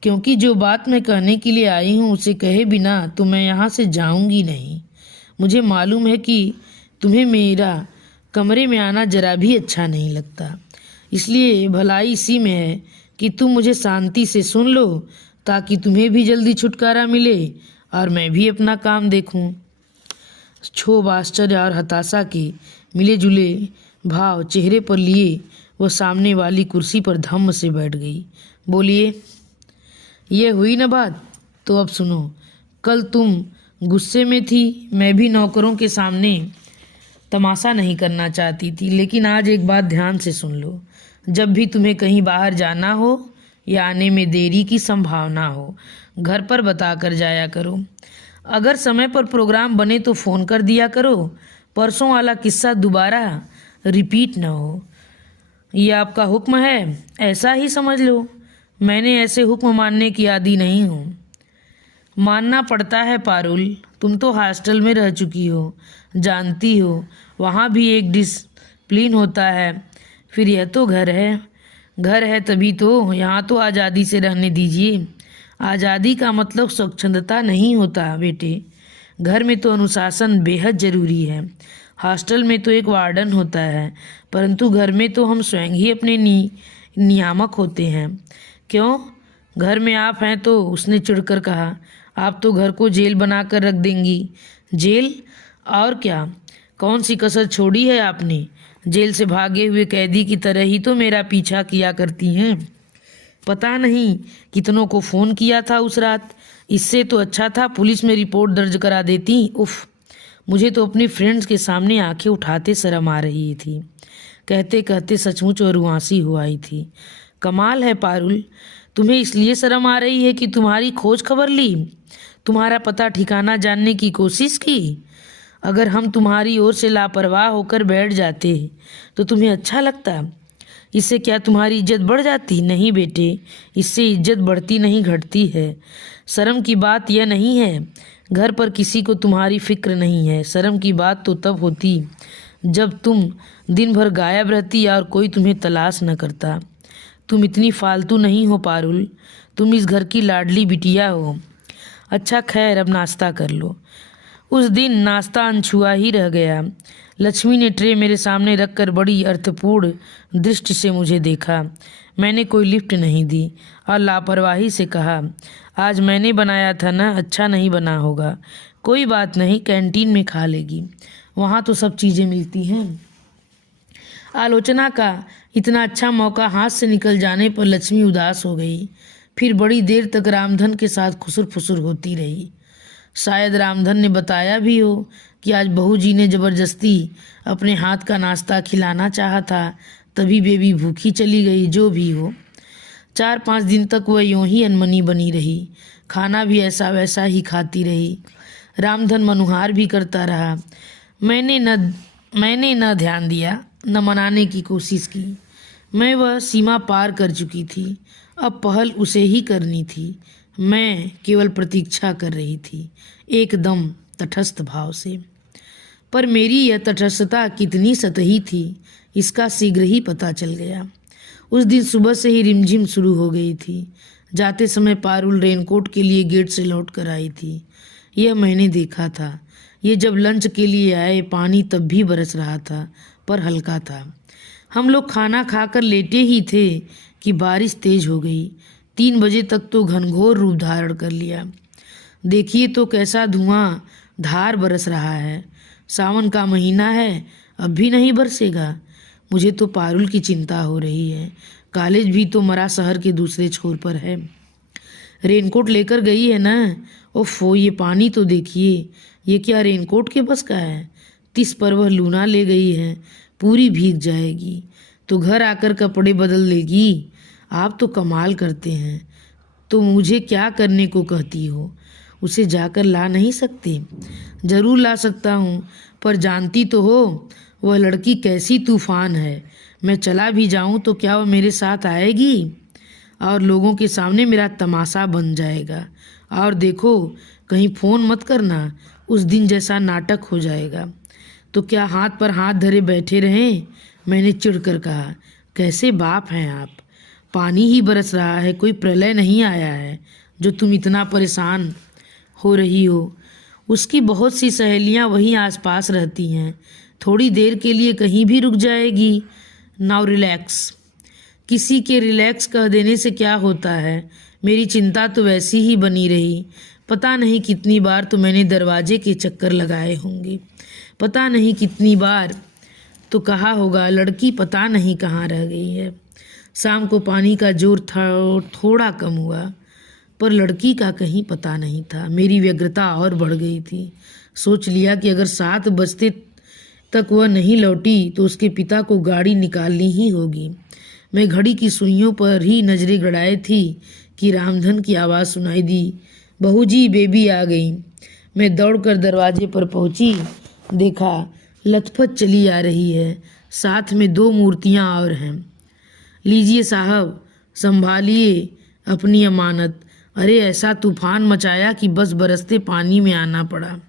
क्योंकि जो बात मैं कहने के लिए आई हूँ उसे कहे बिना तो मैं यहाँ से जाऊँगी नहीं। मुझे मालूम है कि तुम्हें मेरा कमरे में आना जरा भी अच्छा नहीं लगता, इसलिए भलाई इसी में है कि तुम मुझे शांति से सुन लो ताकि तुम्हें भी जल्दी छुटकारा मिले और मैं भी अपना काम देखूं। क्षोभ, आश्चर्य और हताशा के मिले जुले भाव चेहरे पर लिए वह सामने वाली कुर्सी पर धम्म से बैठ गई। बोलिए, ये हुई न बात? तो अब सुनो। कल तुम गुस्से में थी, मैं भी नौकरों के सामने तमाशा नहीं करना चाहती थी, लेकिन आज एक बात ध्यान से सुन लो। जब भी तुम्हें कहीं बाहर जाना हो या आने में देरी की संभावना हो, घर पर बता कर जाया करो। अगर समय पर प्रोग्राम बने तो फ़ोन कर दिया करो, परसों वाला किस्सा दोबारा रिपीट न हो। ये आपका हुक्म है, ऐसा ही समझ लो। मैंने ऐसे हुक्म मानने की आदी नहीं हूँ। मानना पड़ता है पारुल, तुम तो हॉस्टल में रह चुकी हो, जानती हो वहाँ भी एक डिसिप्लिन होता है। फिर यह तो घर है तभी तो। यहाँ तो आज़ादी से रहने दीजिए। आज़ादी का मतलब स्वच्छंदता नहीं होता बेटे। घर में तो अनुशासन बेहद ज़रूरी है। हॉस्टल में तो एक वार्डन होता है, परंतु घर में तो हम स्वयं ही अपने नियामक होते हैं। क्यों? घर में आप हैं तो? उसने चिढ़कर कहा। आप तो घर को जेल बना कर रख देंगी। जेल? और क्या, कौन सी कसर छोड़ी है आपने? जेल से भागे हुए कैदी की तरह ही तो मेरा पीछा किया करती हैं। पता नहीं कितनों को फ़ोन किया था उस रात। इससे तो अच्छा था पुलिस में रिपोर्ट दर्ज करा देती। उफ़, मुझे तो अपने फ्रेंड्स के सामने आंखें उठाते शर्म आ रही थी। कहते कहते सचमुच और रुआंसी हो आई थी। कमाल है पारुल, तुम्हें इसलिए शर्म आ रही है कि तुम्हारी खोज खबर ली, तुम्हारा पता ठिकाना जानने की कोशिश की। अगर हम तुम्हारी ओर से लापरवाह होकर बैठ जाते तो तुम्हें अच्छा लगता? इससे क्या तुम्हारी इज्जत बढ़ जाती? नहीं बेटे, इससे इज्जत बढ़ती नहीं घटती है। शर्म की बात यह नहीं है घर पर किसी को तुम्हारी फिक्र नहीं है। शर्म की बात तो तब होती जब तुम दिन भर गायब रहती और कोई तुम्हें तलाश न करता। तुम इतनी फालतू नहीं हो पारुल, तुम इस घर की लाडली बिटिया हो। अच्छा खैर, अब नाश्ता कर लो। उस दिन नाश्ता अनछुआ ही रह गया। लक्ष्मी ने ट्रे मेरे सामने रखकर बड़ी अर्थपूर्ण दृष्टि से मुझे देखा। मैंने कोई लिफ्ट नहीं दी और लापरवाही से कहा, आज मैंने बनाया था ना, अच्छा नहीं बना होगा। कोई बात नहीं, कैंटीन में खा लेगी, वहाँ तो सब चीज़ें मिलती हैं। आलोचना का इतना अच्छा मौका हाथ से निकल जाने पर लक्ष्मी उदास हो गई। फिर बड़ी देर तक रामधन के साथ खुसुर फुसुर होती रही। शायद रामधन ने बताया भी हो कि आज बहू जी ने जबरदस्ती अपने हाथ का नाश्ता खिलाना चाहा था, तभी बेबी भूखी चली गई। जो भी हो, 4-5 दिन तक वह यूं ही अनमनी बनी रही। खाना भी ऐसा वैसा ही खाती रही। रामधन मनुहार भी करता रहा। मैंने न ध्यान दिया, न मनाने की कोशिश की। मैं वह सीमा पार कर चुकी थी। अब पहल उसे ही करनी थी। मैं केवल प्रतीक्षा कर रही थी, एकदम तटस्थ भाव से। पर मेरी यह तटस्थता कितनी सतही थी, इसका शीघ्र ही पता चल गया। उस दिन सुबह से ही रिमझिम शुरू हो गई थी। जाते समय पारुल रेनकोट के लिए गेट से लौट कर आई थी। यह मैंने देखा था। ये जब लंच के लिए आए, पानी तब भी बरस रहा था, पर हल्का था। हम लोग खाना खाकर लेटे ही थे कि बारिश तेज हो गई। 3 बजे तक तो घनघोर रूप धारण कर लिया। देखिए तो कैसा धुआं धार बरस रहा है। सावन का महीना है, अब भी नहीं बरसेगा। मुझे तो पारुल की चिंता हो रही है। कॉलेज भी तो मरा शहर के दूसरे छोर पर है। रेनकोट लेकर गई है ना? ओफो, ये पानी तो देखिए। ये क्या रेनकोट के बस का है? 30 पर वह लूना ले गई है, पूरी भीग जाएगी तो घर आकर कपड़े बदल लेगी। आप तो कमाल करते हैं। तो मुझे क्या करने को कहती हो? उसे जाकर ला नहीं सकते? जरूर ला सकता हूँ, पर जानती तो हो वह लड़की कैसी तूफान है। मैं चला भी जाऊँ तो क्या वह मेरे साथ आएगी? और लोगों के सामने मेरा तमाशा बन जाएगा। और देखो, कहीं फ़ोन मत करना, उस दिन जैसा नाटक हो जाएगा। तो क्या हाथ पर हाथ धरे बैठे रहें? मैंने चिढ़कर कहा। कैसे बाप हैं आप? पानी ही बरस रहा है, कोई प्रलय नहीं आया है जो तुम इतना परेशान हो रही हो। उसकी बहुत सी सहेलियां वहीं आसपास रहती हैं, थोड़ी देर के लिए कहीं भी रुक जाएगी। Now relax. किसी के रिलैक्स कह देने से क्या होता है? मेरी चिंता तो वैसी ही बनी रही। पता नहीं कितनी बार तो मैंने दरवाजे के चक्कर लगाए होंगे। पता नहीं कितनी बार तो कहा होगा लड़की पता नहीं कहाँ रह गई है। शाम को पानी का जोर थोड़ा कम हुआ, पर लड़की का कहीं पता नहीं था। मेरी व्यग्रता और बढ़ गई थी। सोच लिया कि अगर 7 बजते तक वह नहीं लौटी तो उसके पिता को गाड़ी निकालनी ही होगी। मैं घड़ी की सुइयों पर ही नजरें गड़ाए थी कि रामधन की आवाज़ सुनाई दी। बहू जी, बेबी आ गई। मैं दौड़कर दरवाजे पर पहुंची। देखा लथपथ चली आ रही है, साथ में 2 मूर्तियां और हैं। लीजिए साहब, संभालिए अपनी अमानत। अरे ऐसा तूफान मचाया कि बस बरसते पानी में आना पड़ा।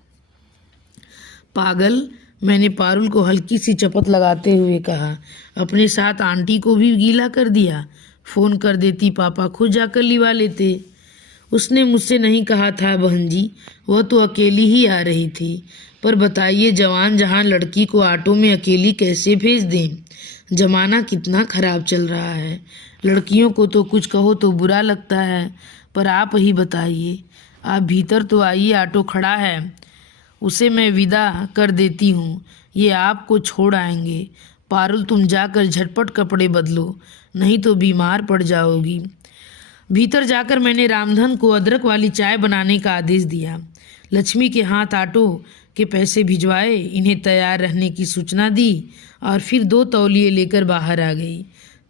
पागल, मैंने पारुल को हल्की सी चपत लगाते हुए कहा। अपने साथ आंटी को भी गीला कर दिया। फ़ोन कर देती, पापा खुद जाकर लिवा लेते। उसने मुझसे नहीं कहा था बहन जी, वह तो अकेली ही आ रही थी। पर बताइए, जवान जहान लड़की को ऑटो में अकेली कैसे भेज दें? जमाना कितना खराब चल रहा है। लड़कियों को तो कुछ कहो तो बुरा लगता है, पर आप ही बताइए। आप भीतर तो आइए, ऑटो खड़ा है, उसे मैं विदा कर देती हूँ। ये आपको छोड़ आएंगे। पारुल, तुम जाकर झटपट कपड़े बदलो, नहीं तो बीमार पड़ जाओगी। भीतर जाकर मैंने रामधन को अदरक वाली चाय बनाने का आदेश दिया। लक्ष्मी के हाथ ऑटो के पैसे भिजवाए, इन्हें तैयार रहने की सूचना दी और फिर 2 तौलिए लेकर बाहर आ गई।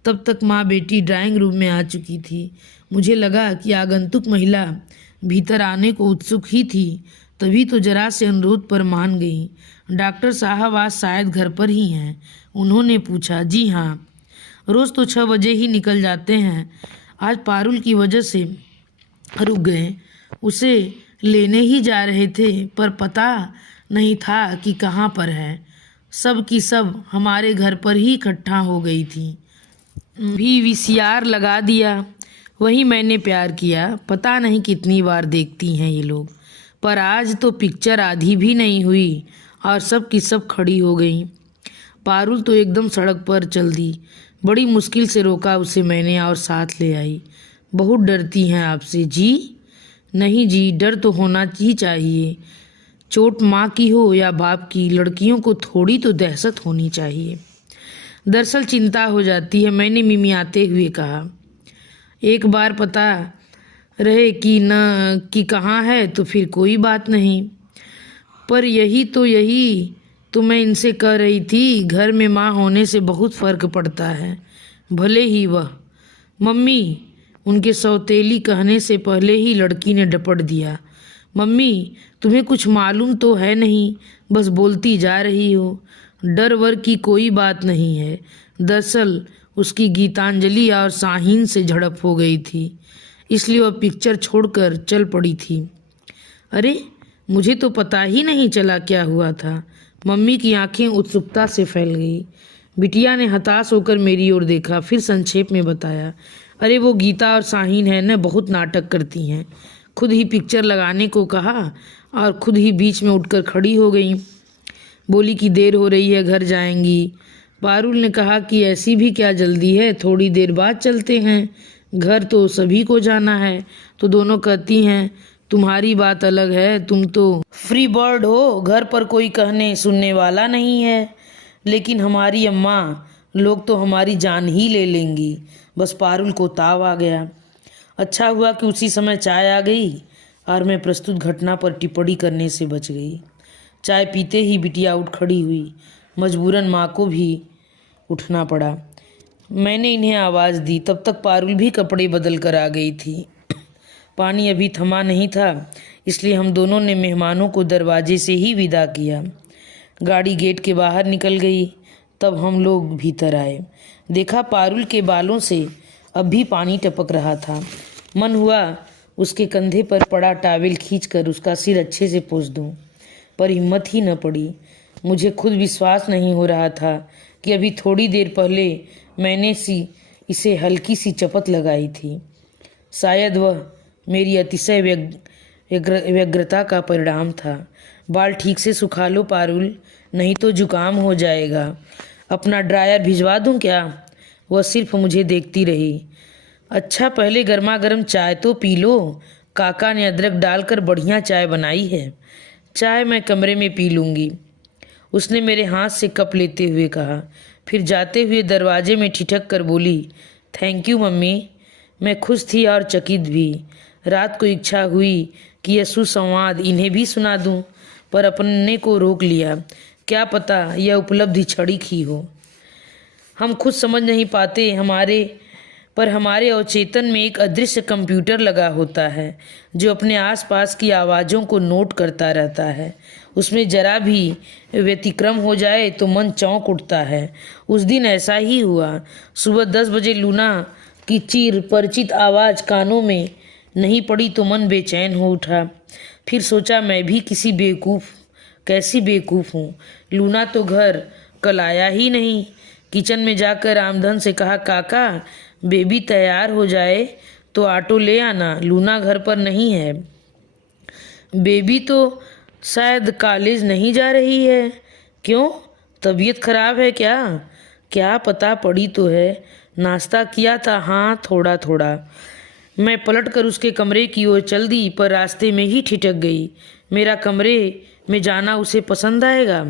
तब तक माँ बेटी ड्राइंग रूम में आ चुकी थी। मुझे लगा कि आगंतुक महिला भीतर आने को उत्सुक ही थी, तभी तो जरा से अनुरोध पर मान गई। डॉक्टर साहब आज शायद घर पर ही हैं? उन्होंने पूछा। जी हाँ, रोज़ तो 6 बजे ही निकल जाते हैं। आज पारुल की वजह से रुक गए। उसे लेने ही जा रहे थे, पर पता नहीं था कि कहाँ पर है। सब की सब हमारे घर पर ही इकट्ठा हो गई थी। भी वीसीआर लगा दिया। वही मैंने प्यार किया। पता नहीं कितनी बार देखती हैं ये लोग, पर आज तो पिक्चर आधी भी नहीं हुई और सब की सब खड़ी हो गई। पारुल तो एकदम सड़क पर चल दी। बड़ी मुश्किल से रोका उसे मैंने और साथ ले आई। बहुत डरती हैं आपसे? जी नहीं जी, डर तो होना ही चाहिए। चोट माँ की हो या बाप की, लड़कियों को थोड़ी तो दहशत होनी चाहिए। दरअसल चिंता हो जाती है, मैंने मिमियाते हुए कहा। एक बार पता रहे कि कहाँ है तो फिर कोई बात नहीं। पर यही तो मैं इनसे कह रही थी, घर में माँ होने से बहुत फ़र्क पड़ता है। भले ही वह मम्मी, उनके सौतेली कहने से पहले ही लड़की ने डपट दिया। मम्मी, तुम्हें कुछ मालूम तो है नहीं, बस बोलती जा रही हो। डर वर की कोई बात नहीं है। दरअसल उसकी गीतांजलि और शाहीन से झड़प हो गई थी, इसलिए वह पिक्चर छोड़कर चल पड़ी थी। अरे, मुझे तो पता ही नहीं चला क्या हुआ था। मम्मी की आंखें उत्सुकता से फैल गई। बिटिया ने हताश होकर मेरी ओर देखा, फिर संक्षेप में बताया। अरे वो गीता और शाहीन है न, बहुत नाटक करती हैं। खुद ही पिक्चर लगाने को कहा और खुद ही बीच में उठकर खड़ी हो गई। बोली कि देर हो रही है, घर जाएंगी। पारुल ने कहा कि ऐसी भी क्या जल्दी है, थोड़ी देर बाद चलते हैं, घर तो सभी को जाना है। तो दोनों कहती हैं तुम्हारी बात अलग है, तुम तो फ्री बर्ड हो, घर पर कोई कहने सुनने वाला नहीं है। लेकिन हमारी अम्मा लोग तो हमारी जान ही ले लेंगी। बस पारुल को ताव आ गया। अच्छा हुआ कि उसी समय चाय आ गई और मैं प्रस्तुत घटना पर टिप्पणी करने से बच गई। चाय पीते ही बिटिया उठ खड़ी हुई। मजबूरन माँ को भी उठना पड़ा। मैंने इन्हें आवाज़ दी, तब तक पारुल भी कपड़े बदल कर आ गई थी। पानी अभी थमा नहीं था, इसलिए हम दोनों ने मेहमानों को दरवाजे से ही विदा किया। गाड़ी गेट के बाहर निकल गई, तब हम लोग भीतर आए। देखा पारुल के बालों से अब भी पानी टपक रहा था। मन हुआ उसके कंधे पर पड़ा टॉवेल खींचकर उसका सिर अच्छे से पोंछ दूं, पर हिम्मत ही न पड़ी। मुझे खुद विश्वास नहीं हो रहा था कि अभी थोड़ी देर पहले मैंने इसे हल्की सी चपत लगाई थी। शायद वह मेरी अतिशय व्यग्रता का परिणाम था। बाल ठीक से सुखा लो पारुल, नहीं तो जुकाम हो जाएगा। अपना ड्रायर भिजवा दूं क्या? वह सिर्फ मुझे देखती रही। अच्छा, पहले गर्मा गर्म चाय तो पी लो। काका ने अदरक डालकर बढ़िया चाय बनाई है। चाय मैं कमरे में पी लूँगी, उसने मेरे हाथ से कप लेते हुए कहा। फिर जाते हुए दरवाजे में ठिठक कर बोली, थैंक यू मम्मी। मैं खुश थी और चकित भी। रात को इच्छा हुई कि यह सुसंवाद इन्हें भी सुना दूं, पर अपने को रोक लिया। क्या पता यह उपलब्धि क्षणिक ही हो। हम खुद समझ नहीं पाते, हमारे अवचेतन में एक अदृश्य कंप्यूटर लगा होता है जो अपने आसपास की आवाज़ों को नोट करता रहता है। उसमें जरा भी व्यतिक्रम हो जाए तो मन चौंक उठता है। उस दिन ऐसा ही हुआ। सुबह 10 बजे लूना की चिर परिचित आवाज़ कानों में नहीं पड़ी तो मन बेचैन हो उठा। फिर सोचा मैं भी कैसी बेवकूफ़ हूँ। लूना तो घर कल आया ही नहीं। किचन में जाकर रामधन से कहा, काका बेबी तैयार हो जाए तो ऑटो ले आना, लूना घर पर नहीं है। बेबी तो शायद कॉलेज नहीं जा रही है। क्यों, तबीयत खराब है क्या? क्या पता, पड़ी तो है। नाश्ता किया था? हाँ, थोड़ा थोड़ा। मैं पलटकर उसके कमरे की ओर चल दी, पर रास्ते में ही ठिठक गई। मेरा कमरे में जाना उसे पसंद आएगा?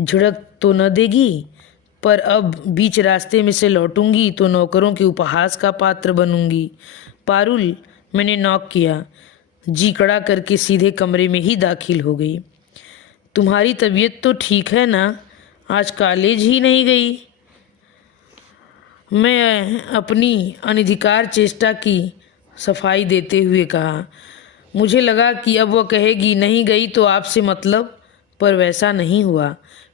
झिड़क तो न देगी, पर अब बीच रास्ते में से लौटूंगी तो नौकरों के उपहास का पात्र बनूंगी। पारुल, मैंने नॉक किया। जी कड़ा करके सीधे कमरे में ही दाखिल हो गई। तुम्हारी तबीयत तो ठीक है ना? आज कॉलेज ही नहीं गई? मैं अपनी अनधिकार चेष्टा की सफाई देते हुए कहा। मुझे लगा कि अब वह कहेगी नहीं गई तो आपसे मतलब, पर वैसा नहीं हुआ।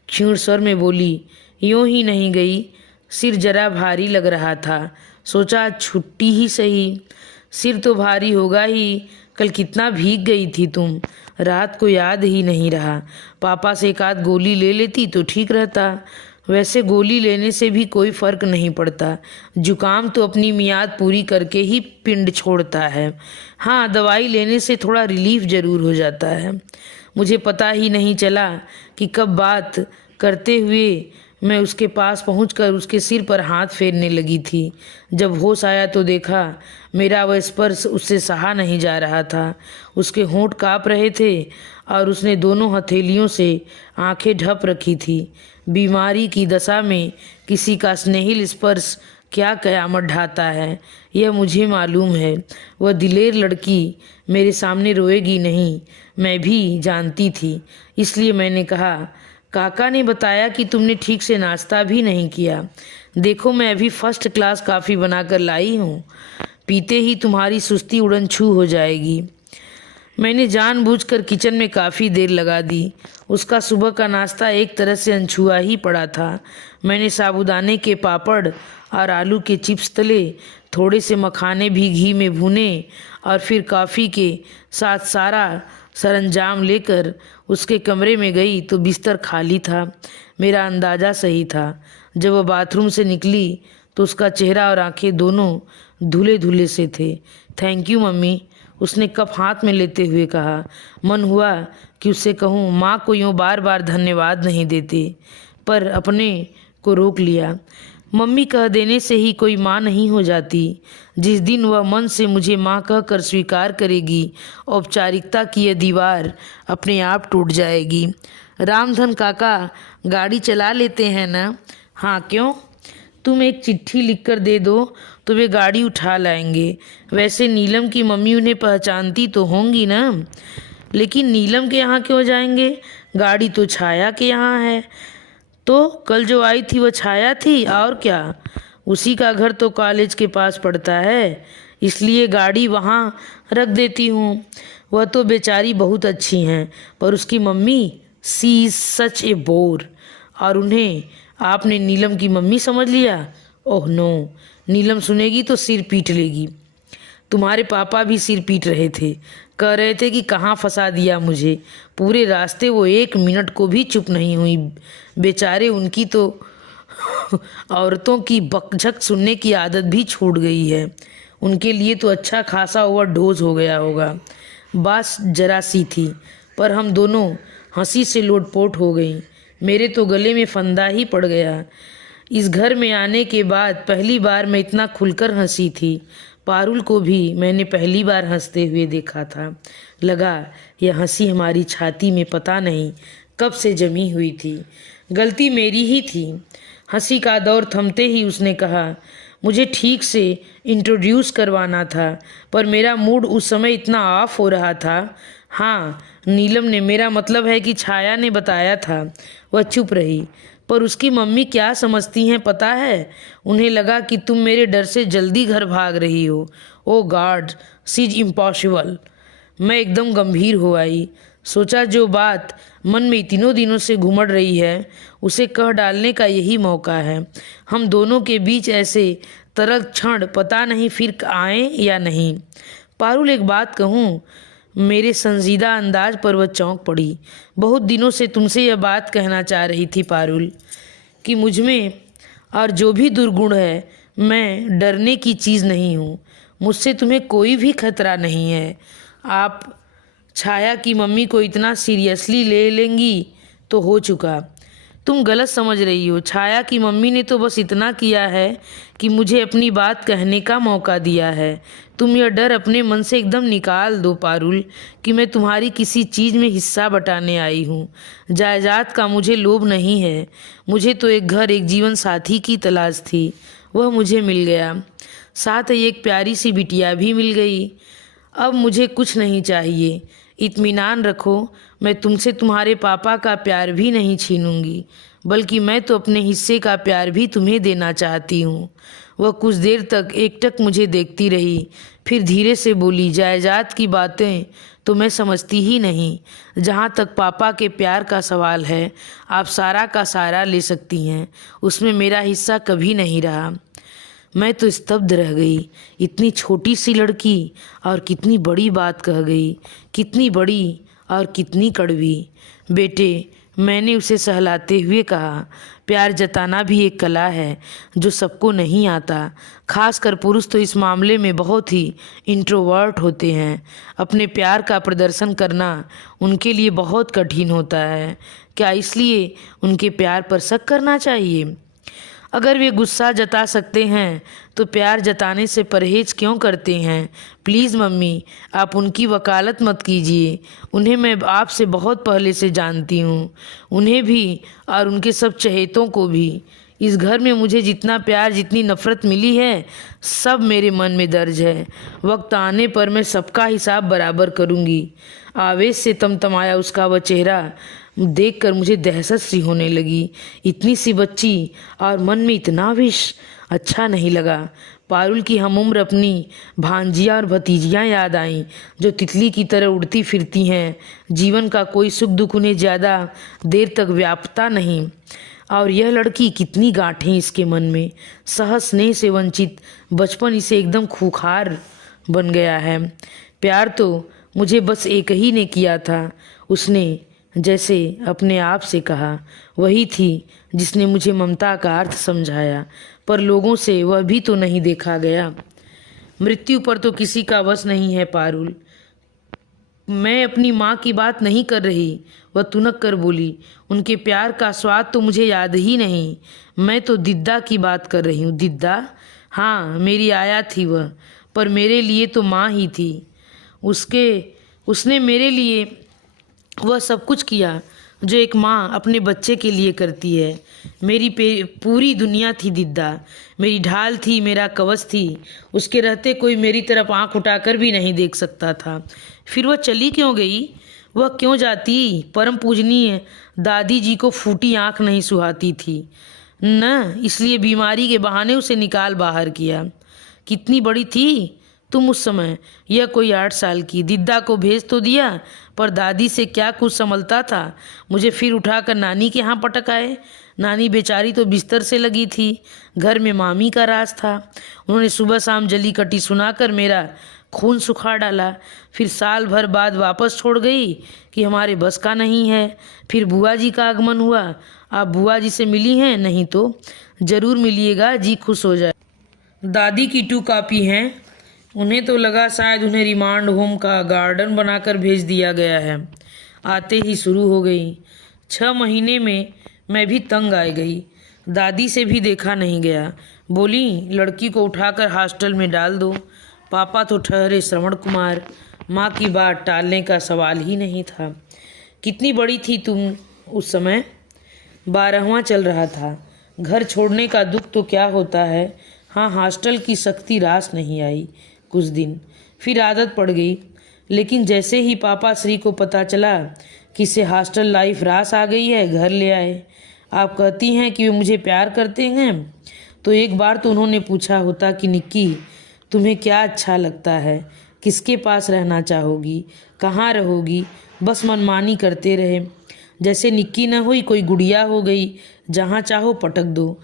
क्षीण स्वर में बोली, यूं ही नहीं गई, सिर जरा भारी लग रहा था, सोचा आज छुट्टी ही सही। सिर तो भारी होगा ही, कल कितना भीग गई थी तुम, रात को याद ही नहीं रहा। पापा से एक आध गोली ले लेती तो ठीक रहता। वैसे गोली लेने से भी कोई फर्क नहीं पड़ता, जुकाम तो अपनी मियाद पूरी करके ही पिंड छोड़ता है। हाँ, दवाई लेने से थोड़ा रिलीफ जरूर हो जाता है। मुझे पता ही नहीं चला कि कब बात करते हुए मैं उसके पास पहुंचकर उसके सिर पर हाथ फेरने लगी थी। जब होश आया तो देखा मेरा वह स्पर्श उससे सहा नहीं जा रहा था। उसके होंठ काँप रहे थे और उसने दोनों हथेलियों से आंखें ढप रखी थी। बीमारी की दशा में किसी का स्नेहिल स्पर्श क्या कयामत ढाता है, यह मुझे मालूम है। वह दिलेर लड़की मेरे सामने रोएगी नहीं, मैं भी जानती थी। इसलिए मैंने कहा, काका ने बताया कि तुमने ठीक से नाश्ता भी नहीं किया। देखो, मैं अभी फर्स्ट क्लास कॉफ़ी बनाकर लाई हूँ, पीते ही तुम्हारी सुस्ती उड़न छू हो जाएगी। मैंने जानबूझकर किचन में काफ़ी देर लगा दी। उसका सुबह का नाश्ता एक तरह से अनछुआ ही पड़ा था। मैंने साबूदाने के पापड़ और आलू के चिप्स तले, थोड़े से मखाने भी घी में भुने और फिर कॉफ़ी के साथ सारा सरंजाम लेकर उसके कमरे में गई तो बिस्तर खाली था। मेरा अंदाज़ा सही था। जब वह बाथरूम से निकली तो उसका चेहरा और आंखें दोनों धुले धुले से थे। थैंक यू मम्मी, उसने कप हाथ में लेते हुए कहा। मन हुआ कि उससे कहूँ, माँ को यूँ बार बार धन्यवाद नहीं देते, पर अपने को रोक लिया। मम्मी कह देने से ही कोई माँ नहीं हो जाती। जिस दिन वह मन से मुझे माँ कहकर स्वीकार करेगी, औपचारिकता की यह दीवार अपने आप टूट जाएगी। रामधन काका गाड़ी चला लेते हैं ना? हाँ, क्यों? तुम एक चिट्ठी लिखकर दे दो तो वे गाड़ी उठा लाएंगे। वैसे नीलम की मम्मी उन्हें पहचानती तो होंगी ना। लेकिन नीलम के यहाँ क्यों जाएंगे? गाड़ी तो छाया के यहाँ है। तो कल जो आई थी वह छाया थी, और क्या? उसी का घर तो कॉलेज के पास पड़ता है, इसलिए गाड़ी वहाँ रख देती हूँ। वह तो बेचारी बहुत अच्छी हैं, पर उसकी mummy she is such a bore. और उन्हें आपने नीलम की मम्मी समझ लिया? ओह नो, नीलम सुनेगी तो सिर पीट लेगी। तुम्हारे पापा भी सिर पीट रहे थे, कह रहे थे कि कहाँ फंसा दिया मुझे। पूरे रास्ते वो एक मिनट को भी चुप नहीं हुई। बेचारे, उनकी तो औरतों की बकझक सुनने की आदत भी छूट गई है। उनके लिए तो अच्छा खासा ओवरडोज हो गया होगा। बस जरा सी थी, पर हम दोनों हंसी से लोटपोट हो गई। मेरे तो गले में फंदा ही पड़ गया। इस घर में आने के बाद पहली बार मैं इतना खुलकर हंसी थी। पारुल को भी मैंने पहली बार हंसते हुए देखा था। लगा यह हंसी हमारी छाती में पता नहीं कब से जमी हुई थी। गलती मेरी ही थी। हंसी का दौर थमते ही उसने कहा, मुझे ठीक से इंट्रोड्यूस करवाना था, पर मेरा मूड उस समय इतना ऑफ हो रहा था। हाँ, नीलम ने, मेरा मतलब है कि छाया ने बताया था। वह चुप रही। पर उसकी मम्मी क्या समझती हैं पता है? उन्हें लगा कि तुम मेरे डर से जल्दी घर भाग रही हो। ओ गॉड, सी इज इम्पॉसिबल। मैं एकदम गंभीर हो आई। सोचा जो बात मन में इतनों दिनों से घुमड़ रही है उसे कह डालने का यही मौका है। हम दोनों के बीच ऐसे तरल क्षण पता नहीं फिर आए या नहीं। पारुल, एक बात कहूँ? मेरे संजीदा अंदाज पर वह चौंक पड़ी। बहुत दिनों से तुमसे यह बात कहना चाह रही थी पारुल, कि मुझमें और जो भी दुर्गुण है, मैं डरने की चीज़ नहीं हूँ। मुझसे तुम्हें कोई भी खतरा नहीं है। आप छाया की मम्मी को इतना सीरियसली ले लेंगी तो हो चुका। तुम गलत समझ रही हो। छाया की मम्मी ने तो बस इतना किया है कि मुझे अपनी बात कहने का मौका दिया है। तुम यह डर अपने मन से एकदम निकाल दो पारुल, कि मैं तुम्हारी किसी चीज़ में हिस्सा बटाने आई हूँ। जायदाद का मुझे लोभ नहीं है। मुझे तो एक घर, एक जीवन साथी की तलाश थी। वह मुझे मिल गया। साथ ही एक प्यारी सी बिटिया भी मिल गई। अब मुझे कुछ नहीं चाहिए। इत्मीनान रखो, मैं तुमसे तुम्हारे पापा का प्यार भी नहीं छीनूंगी, बल्कि मैं तो अपने हिस्से का प्यार भी तुम्हें देना चाहती हूँ। वह कुछ देर तक एकटक मुझे देखती रही, फिर धीरे से बोली, जायदाद की बातें तो मैं समझती ही नहीं। जहाँ तक पापा के प्यार का सवाल है, आप सारा का सारा ले सकती हैं, उसमें मेरा हिस्सा कभी नहीं रहा। मैं तो स्तब्ध रह गई। इतनी छोटी सी लड़की और कितनी बड़ी बात कह गई, कितनी बड़ी और कितनी कड़वी। बेटे, मैंने उसे सहलाते हुए कहा, प्यार जताना भी एक कला है जो सबको नहीं आता। खासकर पुरुष तो इस मामले में बहुत ही इंट्रोवर्ट होते हैं। अपने प्यार का प्रदर्शन करना उनके लिए बहुत कठिन होता है। क्या इसलिए उनके प्यार पर शक करना चाहिए? अगर वे गुस्सा जता सकते हैं तो प्यार जताने से परहेज क्यों करते हैं? प्लीज़ मम्मी, आप उनकी वकालत मत कीजिए। उन्हें मैं आपसे बहुत पहले से जानती हूँ, उन्हें भी और उनके सब चहेतों को भी। इस घर में मुझे जितना प्यार, जितनी नफ़रत मिली है, सब मेरे मन में दर्ज है। वक्त आने पर मैं सबका हिसाब बराबर करूँगी। आवेश से तमतमाया उसका वह चेहरा देखकर मुझे दहशत सी होने लगी। इतनी सी बच्ची और मन में इतना विष, अच्छा नहीं लगा। पारुल की हमउम्र अपनी भांजियाँ और भतीजियाँ याद आईं, जो तितली की तरह उड़ती फिरती हैं। जीवन का कोई सुख दुख उन्हें ज़्यादा देर तक व्यापता नहीं। और यह लड़की, कितनी गांठें इसके मन में। सहज स्नेह से वंचित बचपन इसे एकदम खूंखार बन गया है। प्यार तो मुझे बस एक ही ने किया था, उसने जैसे अपने आप से कहा। वही थी जिसने मुझे ममता का अर्थ समझाया, पर लोगों से वह भी तो नहीं देखा गया। मृत्यु पर तो किसी का वश नहीं है पारुल। मैं अपनी माँ की बात नहीं कर रही, वह तुनक कर बोली। उनके प्यार का स्वाद तो मुझे याद ही नहीं। मैं तो दिद्दा की बात कर रही हूँ। दिद्दा? हाँ, मेरी आया थी वह, पर मेरे लिए तो माँ ही थी। उसने मेरे लिए वह सब कुछ किया जो एक माँ अपने बच्चे के लिए करती है। मेरी पूरी दुनिया थी दिद्दा, मेरी ढाल थी, मेरा कवच थी। उसके रहते कोई मेरी तरफ आंख उठाकर भी नहीं देख सकता था। फिर वह चली क्यों गई? वह क्यों जाती? परम पूजनीय दादी जी को फूटी आंख नहीं सुहाती थी न, इसलिए बीमारी के बहाने उसे निकाल बाहर किया। कितनी बड़ी थी तुम उस समय? यह कोई 8 साल की। दिद्दा को भेज तो दिया, पर दादी से क्या कुछ संभलता था। मुझे फिर उठाकर नानी के यहाँ पटक आए। नानी बेचारी तो बिस्तर से लगी थी। घर में मामी का राज था। उन्होंने सुबह शाम जली कटी सुनाकर मेरा खून सुखा डाला। फिर साल भर बाद वापस छोड़ गई कि हमारे बस का नहीं है। फिर बुआ जी का आगमन हुआ। आप बुआ जी से मिली हैं? नहीं तो ज़रूर मिलिएगा, जी खुश हो जाए। दादी की 2 कॉपी हैं। उन्हें तो लगा शायद उन्हें रिमांड होम का गार्डन बनाकर भेज दिया गया है। आते ही शुरू हो गई। 6 महीने में मैं भी तंग आ गई। दादी से भी देखा नहीं गया। बोली, लड़की को उठाकर हॉस्टल में डाल दो। पापा तो ठहरे श्रवण कुमार। माँ की बात टालने का सवाल ही नहीं था। कितनी बड़ी थी तुम उस समय? 12वां चल रहा था। घर छोड़ने का दुख तो क्या होता है। हाँ, हॉस्टल की सख्ती रास नहीं आई कुछ दिन, फिर आदत पड़ गई। लेकिन जैसे ही पापा श्री को पता चला कि इसे हॉस्टल लाइफ रास आ गई है, घर ले आए। आप कहती हैं कि वे मुझे प्यार करते हैं, तो एक बार तो उन्होंने पूछा होता कि निक्की, तुम्हें क्या अच्छा लगता है, किसके पास रहना चाहोगी, कहाँ रहोगी। बस मनमानी करते रहे। जैसे निक्की न हुई, कोई गुड़िया हो गई, जहाँ चाहो पटक दो।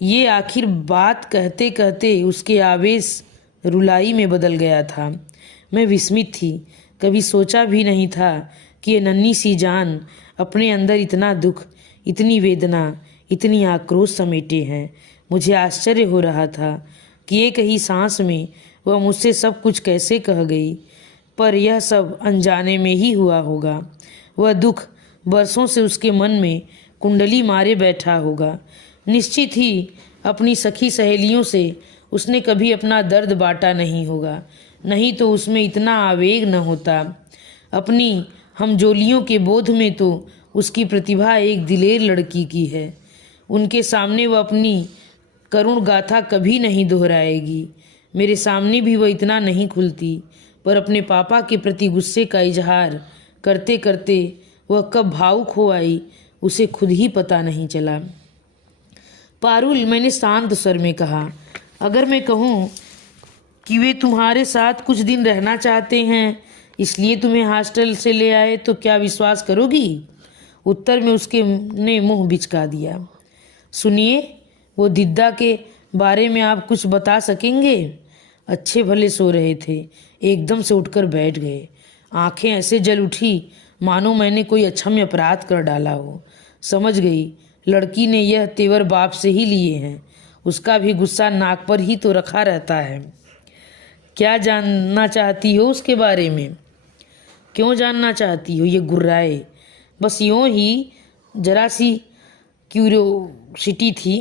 ये आखिर बात कहते कहते उसके आवेश रुलाई में बदल गया था। मैं विस्मित थी। कभी सोचा भी नहीं था कि ये नन्ही सी जान अपने अंदर इतना दुख, इतनी वेदना, इतनी आक्रोश समेटे हैं। मुझे आश्चर्य हो रहा था कि एक ही सांस में वह मुझसे सब कुछ कैसे कह गई। पर यह सब अनजाने में ही हुआ होगा। वह दुख बरसों से उसके मन में कुंडली मारे बैठा होगा। निश्चित ही अपनी सखी सहेलियों से उसने कभी अपना दर्द बांटा नहीं होगा, नहीं तो उसमें इतना आवेग न होता। अपनी हमजोलियों के बोध में तो उसकी प्रतिभा एक दिलेर लड़की की है। उनके सामने वह अपनी करुण गाथा कभी नहीं दोहराएगी। मेरे सामने भी वह इतना नहीं खुलती, पर अपने पापा के प्रति गुस्से का इजहार करते करते वह कब भावुक हो आई, उसे खुद ही पता नहीं चला। पारुल, मैंने शांत स्वर में कहा, अगर मैं कहूँ कि वे तुम्हारे साथ कुछ दिन रहना चाहते हैं, इसलिए तुम्हें हॉस्टल से ले आए, तो क्या विश्वास करोगी? उत्तर में उसके ने मुंह बिचका दिया। सुनिए, वो दिद्दा के बारे में आप कुछ बता सकेंगे? अच्छे भले सो रहे थे, एकदम से उठकर बैठ गए। आंखें ऐसे जल उठी मानो मैंने कोई अक्षम्य अपराध कर डाला हो। समझ गई, लड़की ने यह तेवर बाप से ही लिए हैं। उसका भी गुस्सा नाक पर ही तो रखा रहता है। क्या जानना चाहती हो उसके बारे में? क्यों जानना चाहती हो? ये गुर्राए। बस यूँ ही जरा सी क्यूरियोसिटी थी।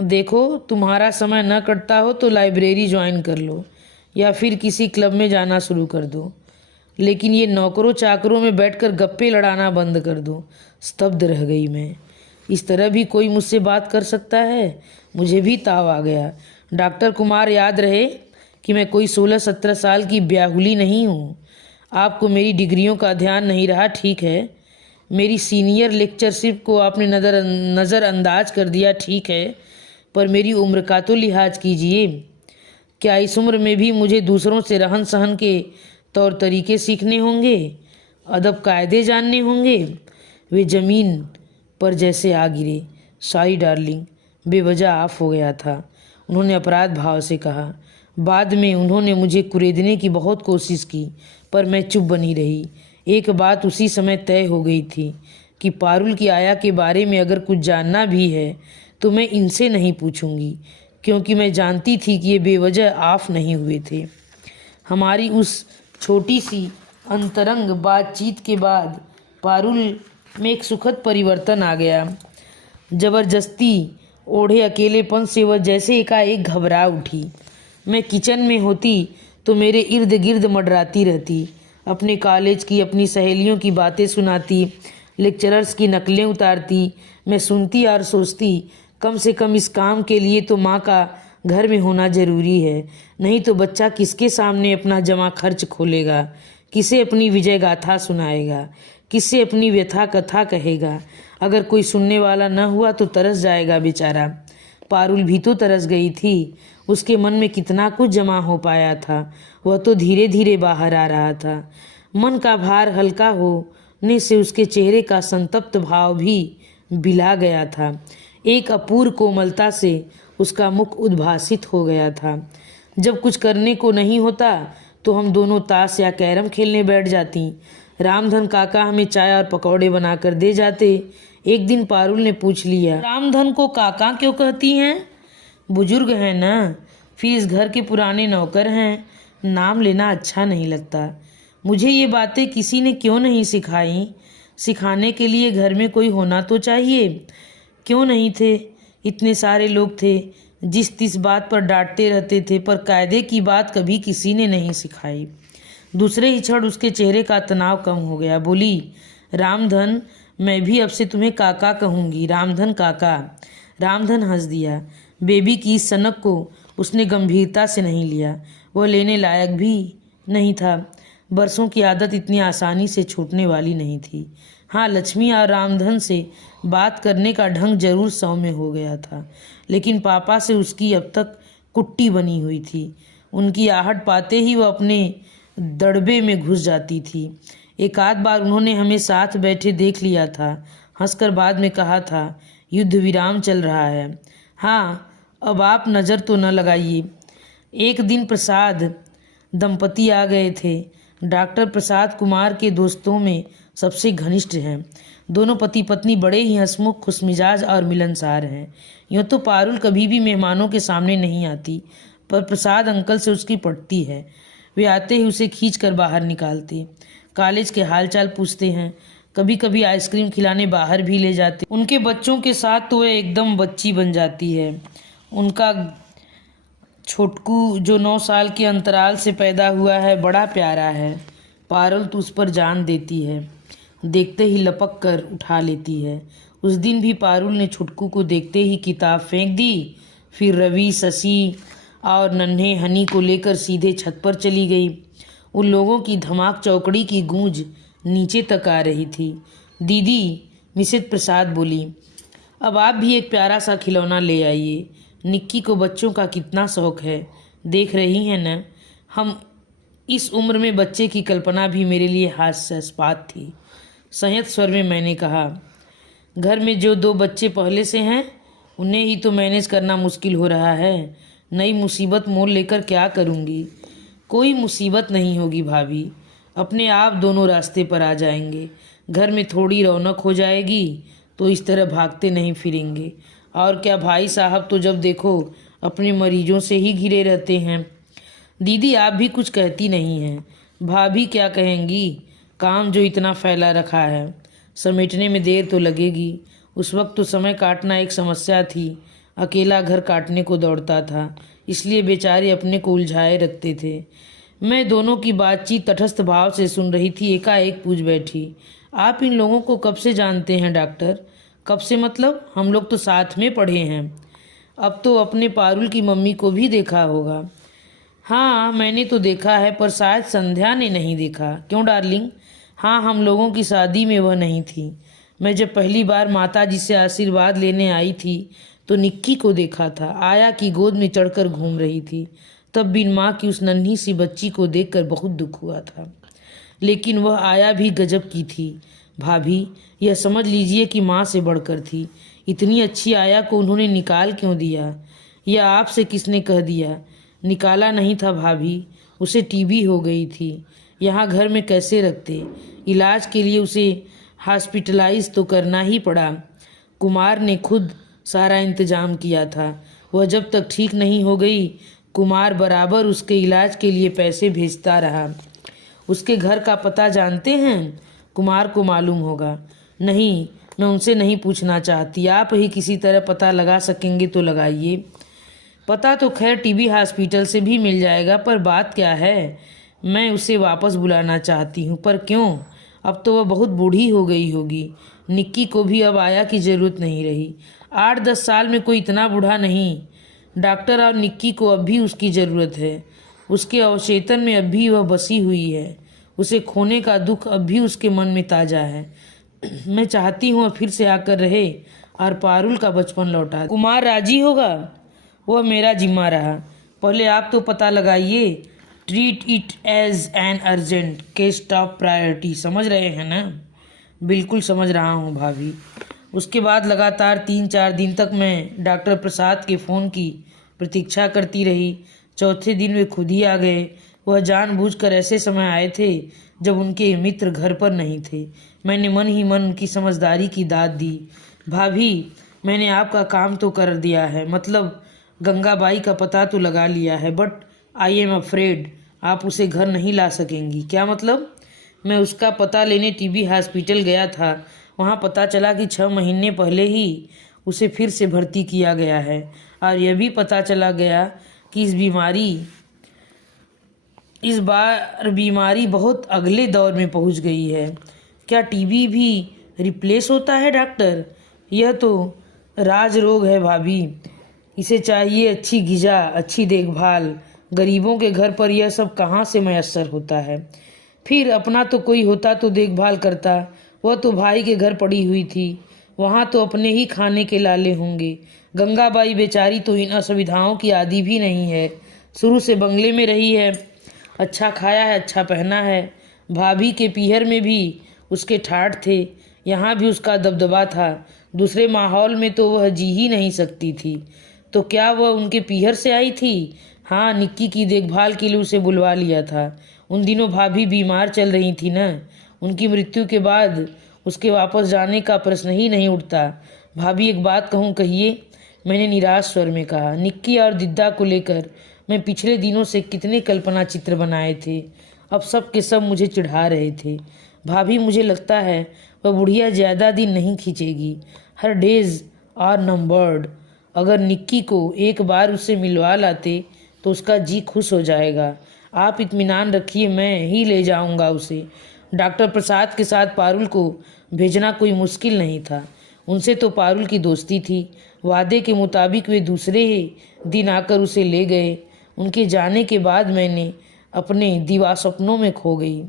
देखो, तुम्हारा समय न कटता हो तो लाइब्रेरी ज्वाइन कर लो या फिर किसी क्लब में जाना शुरू कर दो, लेकिन ये नौकरों चाकरों में बैठकर गप्पे लड़ाना बंद कर दो। स्तब्ध रह गई मैं। इस तरह भी कोई मुझसे बात कर सकता है? मुझे भी ताव आ गया। डॉक्टर कुमार, याद रहे कि मैं कोई 16-17 साल की ब्याहुली नहीं हूँ। आपको मेरी डिग्रियों का ध्यान नहीं रहा, ठीक है। मेरी सीनियर लेक्चरशिप को आपने नज़रअंदाज कर दिया, ठीक है, पर मेरी उम्र का तो लिहाज कीजिए। क्या इस उम्र में भी मुझे दूसरों से रहन सहन के तौर तरीके सीखने होंगे, अदब कायदे जानने होंगे? वे ज़मीन पर जैसे आ गिरे। सॉरी डार्लिंग, बेवजह ऑफ हो गया था, उन्होंने अपराध भाव से कहा। बाद में उन्होंने मुझे कुरेदने की बहुत कोशिश की, पर मैं चुप बनी रही। एक बात उसी समय तय हो गई थी कि पारुल की आया के बारे में अगर कुछ जानना भी है तो मैं इनसे नहीं पूछूंगी, क्योंकि मैं जानती थी कि ये बेवजह ऑफ नहीं हुए थे। हमारी उस छोटी सी अंतरंग बातचीत के बाद पारुल में एक सुखद परिवर्तन आ गया। जबरदस्ती ओढ़े अकेलेपन से वह जैसे एकाएक घबरा उठी। मैं किचन में होती तो मेरे इर्द गिर्द मंडराती रहती, अपने कॉलेज की, अपनी सहेलियों की बातें सुनाती, लेक्चरर्स की नकलें उतारती। मैं सुनती और सोचती, कम से कम इस काम के लिए तो माँ का घर में होना जरूरी है, नहीं तो बच्चा किसके सामने अपना जमा खर्च खोलेगा, किसे अपनी विजय गाथा सुनाएगा, किससे अपनी व्यथा कथा कहेगा। अगर कोई सुनने वाला न हुआ तो तरस जाएगा बेचारा। पारुल भी तो तरस गई थी। उसके मन में कितना कुछ जमा हो पाया था, वह तो धीरे धीरे बाहर आ रहा था। मन का भार हल्का होने से उसके चेहरे का संतप्त भाव भी बिला गया था। एक अपूर्व कोमलता से उसका मुख उद्भासित हो गया था। जब कुछ करने को नहीं होता तो हम दोनों ताश या कैरम खेलने बैठ जाती। रामधन काका हमें चाय और पकौड़े बनाकर दे जाते। एक दिन पारुल ने पूछ लिया, रामधन को काका क्यों कहती हैं? बुजुर्ग हैं ना, फिर इस घर के पुराने नौकर हैं, नाम लेना अच्छा नहीं लगता। मुझे ये बातें किसी ने क्यों नहीं सिखाई? सिखाने के लिए घर में कोई होना तो चाहिए। क्यों नहीं थे? इतने सारे लोग थे जिस तिस बात पर डांटते रहते थे, पर कायदे की बात कभी किसी ने नहीं सिखाई। दूसरे ही क्षण उसके चेहरे का तनाव कम हो गया। बोली, रामधन, मैं भी अब से तुम्हें काका कहूँगी, रामधन काका। रामधन हंस दिया। बेबी की इस सनक को उसने गंभीरता से नहीं लिया, वह लेने लायक भी नहीं था। बरसों की आदत इतनी आसानी से छूटने वाली नहीं थी। हाँ, लक्ष्मी और रामधन से बात करने का ढंग जरूर सौम्य हो गया था, लेकिन पापा से उसकी अब तक कुट्टी बनी हुई थी। उनकी आहट पाते ही वह अपने दड़बे में घुस जाती थी। एक आध बार उन्होंने हमें साथ बैठे देख लिया था। हंसकर बाद में कहा था, युद्ध विराम चल रहा है। हाँ, अब आप नज़र तो न लगाइए। एक दिन प्रसाद दंपति आ गए थे। डॉक्टर प्रसाद कुमार के दोस्तों में सबसे घनिष्ठ हैं। दोनों पति पत्नी बड़े ही हंसमुख, खुशमिजाज और मिलनसार हैं। यूँ तो पारुल कभी भी मेहमानों के सामने नहीं आती, पर प्रसाद अंकल से उसकी पटती है। वे आते ही उसे खींच कर बाहर निकालते, कॉलेज के हालचाल पूछते हैं, कभी कभी आइसक्रीम खिलाने बाहर भी ले जाते। उनके बच्चों के साथ तो वह एकदम बच्ची बन जाती है। उनका छोटकू जो 9 साल के अंतराल से पैदा हुआ है, बड़ा प्यारा है। पारुल तो उस पर जान देती है, देखते ही लपक कर उठा लेती है। उस दिन भी पारुल ने छुटकू को देखते ही किताब फेंक दी, फिर रवि, शशि और नन्हे हनी को लेकर सीधे छत पर चली गई। उन लोगों की धमाक चौकड़ी की गूंज नीचे तक आ रही थी। दीदी, मिसेज प्रसाद बोली, अब आप भी एक प्यारा सा खिलौना ले आइए। निक्की को बच्चों का कितना शौक है, देख रही हैं न। हम इस उम्र में बच्चे की कल्पना भी मेरे लिए हास्यास्पद थी। संयत स्वर में मैंने कहा, घर में जो 2 बच्चे पहले से हैं उन्हें ही तो मैनेज करना मुश्किल हो रहा है। नई मुसीबत मोल लेकर क्या करूँगी? कोई मुसीबत नहीं होगी भाभी, अपने आप दोनों रास्ते पर आ जाएंगे। घर में थोड़ी रौनक हो जाएगी तो इस तरह भागते नहीं फिरेंगे। और क्या, भाई साहब तो जब देखो अपने मरीजों से ही घिरे रहते हैं। दीदी, आप भी कुछ कहती नहीं हैं। भाभी क्या कहेंगी? काम जो इतना फैला रखा है, समेटने में देर तो लगेगी। उस वक्त तो समय काटना एक समस्या थी, अकेला घर काटने को दौड़ता था, इसलिए बेचारे अपने को उलझाए रखते थे। मैं दोनों की बातचीत तटस्थ भाव से सुन रही थी। एकाएक पूछ बैठी, आप इन लोगों को कब से जानते हैं डॉक्टर? कब से मतलब? हम लोग तो साथ में पढ़े हैं। अब तो अपने पारुल की मम्मी को भी देखा होगा। हाँ, मैंने तो देखा है, पर शायद संध्या ने नहीं देखा। क्यों डार्लिंग? हाँ, हम लोगों की शादी में वह नहीं थी। मैं जब पहली बार माता जी से आशीर्वाद लेने आई थी तो निक्की को देखा था। आया की गोद में चढ़कर घूम रही थी। तब बिन माँ की उस नन्ही सी बच्ची को देखकर बहुत दुख हुआ था। लेकिन वह आया भी गजब की थी भाभी, यह समझ लीजिए कि माँ से बढ़कर थी। इतनी अच्छी आया को उन्होंने निकाल क्यों दिया? यह आपसे किसने कह दिया? निकाला नहीं था भाभी, उसे टीबी हो गई थी। यहाँ घर में कैसे रखते? इलाज के लिए उसे हॉस्पिटलाइज तो करना ही पड़ा। कुमार ने खुद सारा इंतजाम किया था। वह जब तक ठीक नहीं हो गई, कुमार बराबर उसके इलाज के लिए पैसे भेजता रहा। उसके घर का पता जानते हैं? कुमार को मालूम होगा। नहीं, मैं उनसे नहीं पूछना चाहती। आप ही किसी तरह पता लगा सकेंगे तो लगाइए। पता तो खैर टीबी हॉस्पिटल से भी मिल जाएगा, पर बात क्या है, मैं उसे वापस बुलाना चाहती हूँ। पर क्यों? अब तो वह बहुत बूढ़ी हो गई होगी। निक्की को भी अब आया की ज़रूरत नहीं रही। 8-10 साल में कोई इतना बूढ़ा नहीं। डॉक्टर और निक्की को अब भी उसकी ज़रूरत है। उसके अवचेतन में अब भी वह बसी हुई है। उसे खोने का दुख अब भी उसके मन में ताज़ा है। मैं चाहती हूँ वह फिर से आकर रहे और पारुल का बचपन लौटा। कुमार राजी होगा? वह मेरा जिम्मा रहा। पहले आप तो पता लगाइए। Treat it as an urgent case, top priority. समझ रहे हैं ना? बिल्कुल समझ रहा हूँ भाभी। उसके बाद लगातार 3-4 दिन तक मैं डॉक्टर प्रसाद के फ़ोन की प्रतीक्षा करती रही। चौथे दिन वे खुद ही आ गए। वह जानबूझकर ऐसे समय आए थे जब उनके मित्र घर पर नहीं थे। मैंने मन ही मन उनकी समझदारी की दाद दी। भाभी, मैंने आपका काम तो कर दिया है, मतलब गंगाबाई का पता तो लगा लिया है, बट आई एम अफ्रेड आप उसे घर नहीं ला सकेंगी। क्या मतलब? मैं उसका पता लेने टीबी हॉस्पिटल गया था। वहाँ पता चला कि 6 महीने पहले ही उसे फिर से भर्ती किया गया है, और यह भी पता चला गया कि इस बार बीमारी बहुत अगले दौर में पहुंच गई है। क्या टीबी भी रिप्लेस होता है डॉक्टर? यह तो राज रोग है भाभी। इसे चाहिए अच्छी ग़िज़ा, अच्छी देखभाल। गरीबों के घर पर यह सब कहाँ से मैसर होता है? फिर अपना तो कोई होता तो देखभाल करता। वह तो भाई के घर पड़ी हुई थी, वहाँ तो अपने ही खाने के लाले होंगे। गंगाबाई बेचारी तो इन असुविधाओं की आदी भी नहीं है। शुरू से बंगले में रही है, अच्छा खाया है, अच्छा पहना है। भाभी के पीहर में भी उसके ठाठ थे, यहाँ भी उसका दबदबा था। दूसरे माहौल में तो वह जी ही नहीं सकती थी। तो क्या वह उनके पीहर से आई थी? हाँ, निक्की की देखभाल के लिए उसे बुलवा लिया था। उन दिनों भाभी बीमार चल रही थी ना। उनकी मृत्यु के बाद उसके वापस जाने का प्रश्न ही नहीं उठता। भाभी, एक बात कहूँ, कहिए, मैंने निराश स्वर में कहा। निक्की और दिद्दा को लेकर मैं पिछले दिनों से कितने कल्पना चित्र बनाए थे, अब सब के सब मुझे चिढ़ा रहे थे। भाभी, मुझे लगता है वह बुढ़िया ज़्यादा दिन नहीं खींचेगी। Her days are numbered. अगर निक्की को एक बार उससे मिलवा लाते तो उसका जी खुश हो जाएगा। आप इत्मीनान रखिए, मैं ही ले जाऊंगा उसे। डॉक्टर प्रसाद के साथ पारुल को भेजना कोई मुश्किल नहीं था। उनसे तो पारुल की दोस्ती थी। वादे के मुताबिक वे दूसरे ही दिन आकर उसे ले गए। उनके जाने के बाद मैंने अपने दीवा सपनों में खो गई।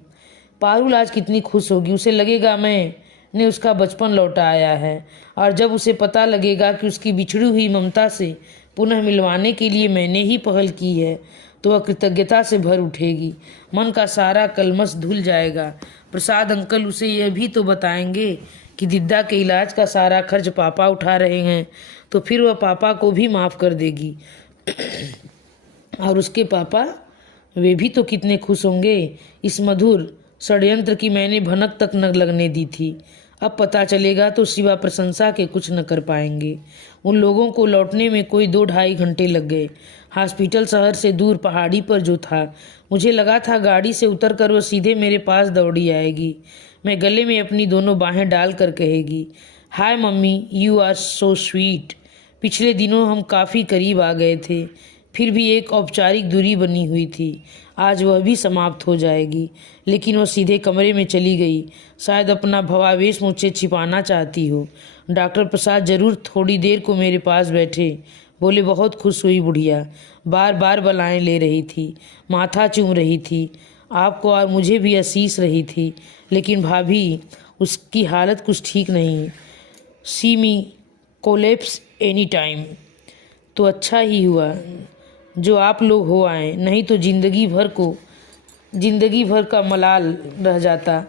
पारुल आज कितनी खुश होगी। उसे लगेगा मैंने उसका बचपन लौटा आया है, और जब उसे पता लगेगा कि उसकी बिछड़ी हुई ममता से पुनः मिलवाने के लिए मैंने ही पहल की है, तो वह कृतज्ञता से भर उठेगी। मन का सारा कलमश धुल जाएगा। प्रसाद अंकल उसे यह भी तो बताएंगे कि दिद्दा के इलाज का सारा खर्च पापा उठा रहे हैं, तो फिर वह पापा को भी माफ़ कर देगी। और उसके पापा, वे भी तो कितने खुश होंगे। इस मधुर षड्यंत्र की मैंने भनक तक न लगने दी थी। अब पता चलेगा तो सिवा प्रशंसा के कुछ न कर पाएंगे। उन लोगों को लौटने में कोई 2-2.5 घंटे लग गए। हॉस्पिटल शहर से दूर पहाड़ी पर जो था, मुझे लगा था गाड़ी से उतरकर वह सीधे मेरे पास दौड़ी आएगी। मैं गले में अपनी दोनों बाहें डाल कर कहेगी, hi mummy, you are so sweet. पिछले दिनों हम काफ़ी करीब आ गए थे, फिर भी एक औपचारिक दूरी बनी हुई थी। आज वह भी समाप्त हो जाएगी। लेकिन वह सीधे कमरे में चली गई। शायद अपना भवावेश मुझसे छिपाना चाहती हो। डॉक्टर प्रसाद जरूर थोड़ी देर को मेरे पास बैठे। बोले, बहुत खुश हुई बुढ़िया। बार बार बलाएं ले रही थी, माथा चूम रही थी, आपको और मुझे भी आशीष रही थी। लेकिन भाभी, उसकी हालत कुछ ठीक नहीं। सी मी कोलेप्स एनी टाइम। तो अच्छा ही हुआ जो आप लोग हो आए, नहीं तो जिंदगी भर का मलाल रह जाता,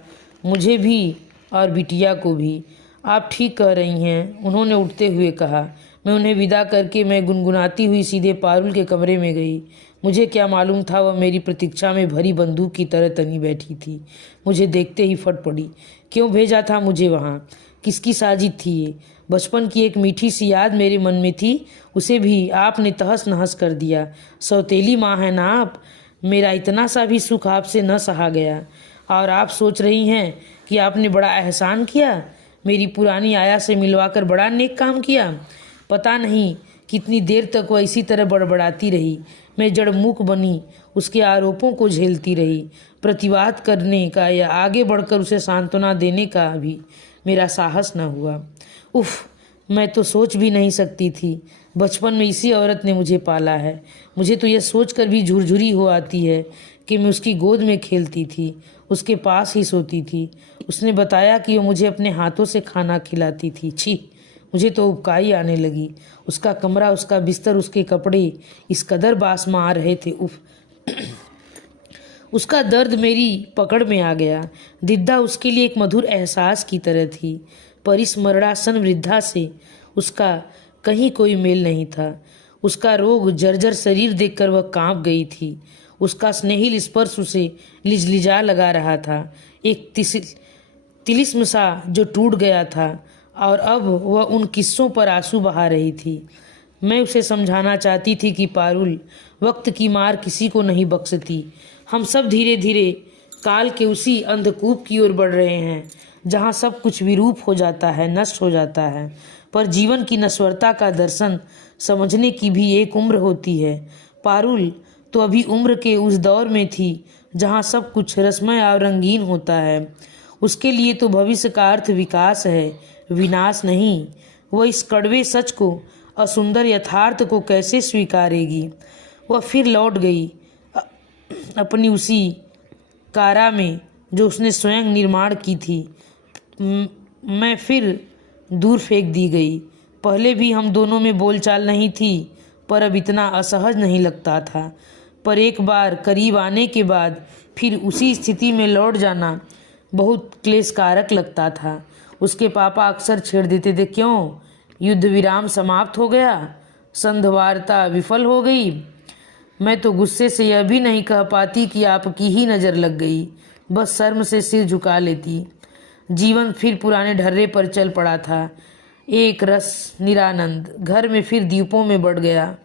मुझे भी और बिटिया को भी। आप ठीक कह रही हैं, उन्होंने उठते हुए कहा। मैं उन्हें विदा करके मैं गुनगुनाती हुई सीधे पारुल के कमरे में गई। मुझे क्या मालूम था वह मेरी प्रतीक्षा में भरी बंदूक की तरह तनी बैठी थी। मुझे देखते ही फट पड़ी। क्यों भेजा था मुझे वहाँ? किसकी साजिश थी ये? बचपन की एक मीठी सी याद मेरे मन में थी, उसे भी आपने तहस नहस कर दिया। सौतेली माँ है ना आप। मेरा इतना सा भी सुख आपसे न सहा गया। और आप सोच रही हैं कि आपने बड़ा एहसान किया, मेरी पुरानी आया से मिलवाकर बड़ा नेक काम किया। पता नहीं कितनी देर तक वह इसी तरह बड़बड़ाती रही। मैं जड़मुख बनी, उसके आरोपों को झेलती रही। प्रतिवाद करने का या आगे बढ़कर उसे सांत्वना देने का भी मेरा साहस न हुआ। उफ, मैं तो सोच भी नहीं सकती थी। बचपन में इसी औरत ने मुझे पाला है। मुझे तो यह सोचकर भी झुरझुरी हो आती है कि मैं उसकी गोद में खेलती थी, उसके पास ही सोती थी। उसने बताया कि वो मुझे अपने हाथों से खाना खिलाती थी। छी, मुझे तो उबकाई आने लगी। उसका कमरा, उसका बिस्तर, उसके कपड़े इस कदर बास में आ रहे थे। उफ, उसका दर्द मेरी पकड़ में आ गया। दिद्दा उसके लिए एक मधुर एहसास की तरह थी, पर इस मरणासन वृद्धा से उसका कहीं कोई मेल नहीं था। उसका रोग जर्जर शरीर देखकर वह कांप गई थी। उसका स्नेहिल स्पर्श उसे लिजलिजा लगा रहा था, एक तिलिस्म सा जो टूट गया था, और अब वह उन किस्सों पर आंसू बहा रही थी। मैं उसे समझाना चाहती थी कि पारुल, वक्त की मार किसी को नहीं बख्शती। हम सब धीरे धीरे काल के उसी अंधकूप की ओर बढ़ रहे हैं जहाँ सब कुछ विरूप हो जाता है, नष्ट हो जाता है। पर जीवन की नश्वरता का दर्शन समझने की भी एक उम्र होती है। पारुल तो अभी उम्र के उस दौर में थी जहाँ सब कुछ रसमय और रंगीन होता है। उसके लिए तो भविष्य का अर्थ विकास है, विनाश नहीं। वह इस कड़वे सच को, असुंदर यथार्थ को कैसे स्वीकारेगी? वह फिर लौट गई अपनी उसी कारा में जो उसने स्वयं निर्माण की थी। मैं फिर दूर फेंक दी गई। पहले भी हम दोनों में बोलचाल नहीं थी, पर अब इतना असहज नहीं लगता था। पर एक बार करीब आने के बाद फिर उसी स्थिति में लौट जाना बहुत क्लेशकारक लगता था। उसके पापा अक्सर छेड़ देते थे, क्यों युद्ध विराम समाप्त हो गया, संधिवार्ता विफल हो गई। मैं तो गुस्से से यह भी नहीं कह पाती कि आपकी ही नज़र लग गई, बस शर्म से सिर झुका लेती। जीवन फिर पुराने ढर्रे पर चल पड़ा था। एक रस निरानंद घर में फिर द्वीपों में बढ़ गया।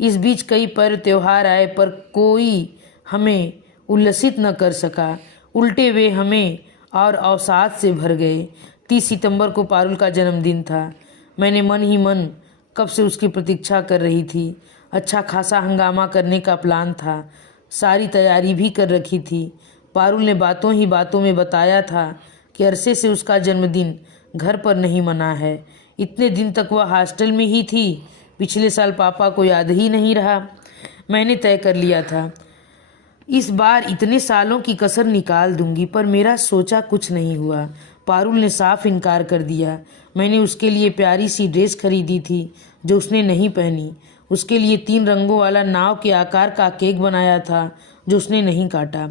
इस बीच कई पर्व त्योहार आए, पर कोई हमें उल्लसित न कर सका। उल्टे वे हमें और अवसाद से भर गए। 30 सितंबर को पारुल का जन्मदिन था। मैंने मन ही मन कब से उसकी प्रतीक्षा कर रही थी। अच्छा खासा हंगामा करने का प्लान था, सारी तैयारी भी कर रखी थी। पारुल ने बातों ही बातों में बताया था कि अरसे से उसका जन्मदिन घर पर नहीं मना है। इतने दिन तक वह हॉस्टल में ही थी। पिछले साल पापा को याद ही नहीं रहा। मैंने तय कर लिया था इस बार इतने सालों की कसर निकाल दूंगी, पर मेरा सोचा कुछ नहीं हुआ। पारुल ने साफ इनकार कर दिया। मैंने उसके लिए प्यारी सी ड्रेस खरीदी थी जो उसने नहीं पहनी। उसके लिए 3 रंगों वाला नाव के आकार का केक बनाया था जो उसने नहीं काटा।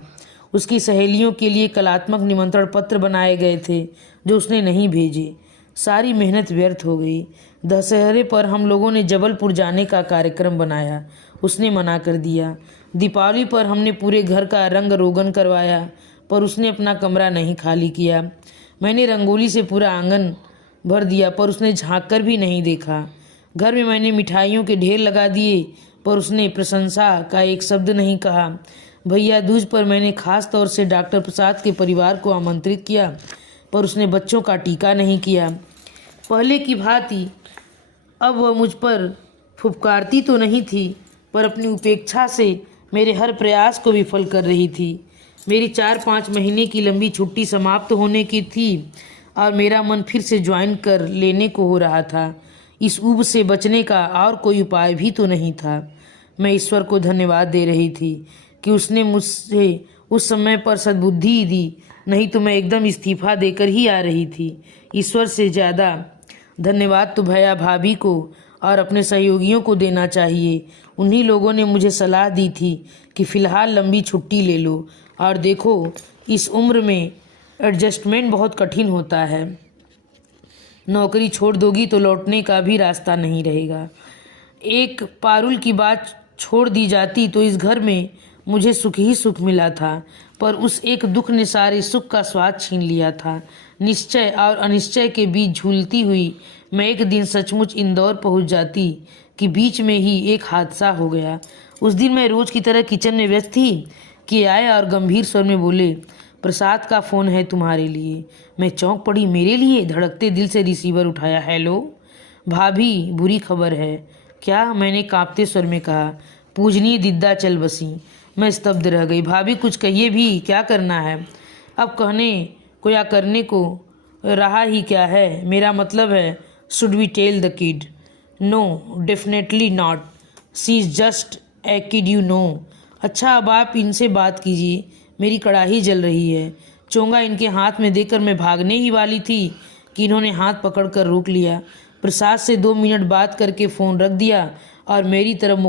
उसकी सहेलियों के लिए कलात्मक निमंत्रण पत्र बनाए गए थे जो उसने नहीं भेजे। सारी मेहनत व्यर्थ हो गई। दशहरे पर हम लोगों ने जबलपुर जाने का कार्यक्रम बनाया, उसने मना कर दिया। दीपावली पर हमने पूरे घर का रंग रोगन करवाया, पर उसने अपना कमरा नहीं खाली किया। मैंने रंगोली से पूरा आंगन भर दिया, पर उसने झांक कर भी नहीं देखा। घर में मैंने मिठाइयों के ढेर लगा दिए, पर उसने प्रशंसा का एक शब्द नहीं कहा। भैया दूज पर मैंने खास तौर से डॉक्टर प्रसाद के परिवार को आमंत्रित किया, पर उसने बच्चों का टीका नहीं किया। पहले की भांति अब वह मुझ पर फुफकारती तो नहीं थी, पर अपनी उपेक्षा से मेरे हर प्रयास को विफल कर रही थी। मेरी 4-5 महीने की लंबी छुट्टी समाप्त होने की थी और मेरा मन फिर से ज्वाइन कर लेने को हो रहा था। इस ऊब से बचने का और कोई उपाय भी तो नहीं था। मैं ईश्वर को धन्यवाद दे रही थी कि उसने मुझसे उस समय पर सद्बुद्धि दी, नहीं तो मैं एकदम इस्तीफा देकर ही आ रही थी। ईश्वर से ज़्यादा धन्यवाद तो भैया भाभी को और अपने सहयोगियों को देना चाहिए। उन्हीं लोगों ने मुझे सलाह दी थी कि फ़िलहाल लंबी छुट्टी ले लो और देखो, इस उम्र में एडजस्टमेंट बहुत कठिन होता है। नौकरी छोड़ दोगी तो लौटने का भी रास्ता नहीं रहेगा। एक पारुल की बात छोड़ दी जाती तो इस घर में मुझे सुख ही सुख मिला था, पर उस एक दुख ने सारे सुख का स्वाद छीन लिया था। निश्चय और अनिश्चय के बीच झूलती हुई मैं एक दिन सचमुच इंदौर पहुंच जाती कि बीच में ही एक हादसा हो गया। उस दिन मैं रोज की तरह किचन में व्यस्त थी कि आए और गंभीर स्वर में बोले, प्रसाद का फ़ोन है तुम्हारे लिए। मैं चौंक पड़ी, मेरे लिए? धड़कते दिल से रिसीवर उठाया। हेलो भाभी, बुरी खबर है। क्या? मैंने कांपते स्वर में कहा। पूजनीय दिद्दा चल बसी। मैं स्तब्ध रह गई। भाभी कुछ कहिए भी, क्या करना है? अब कहने को या करने को रहा ही क्या है? मेरा मतलब है, should we tell the kid? No, definitely not. She is just a kid, you know. अच्छा, अब आप इनसे बात कीजिए, मेरी कड़ाही जल रही है। चोंगा इनके हाथ में देकर मैं भागने ही वाली थी कि इन्होंने हाथ पकड़कर रोक लिया। प्रसाद से 2 मिनट बात करके फ़ोन रख दिया और मेरी तरफ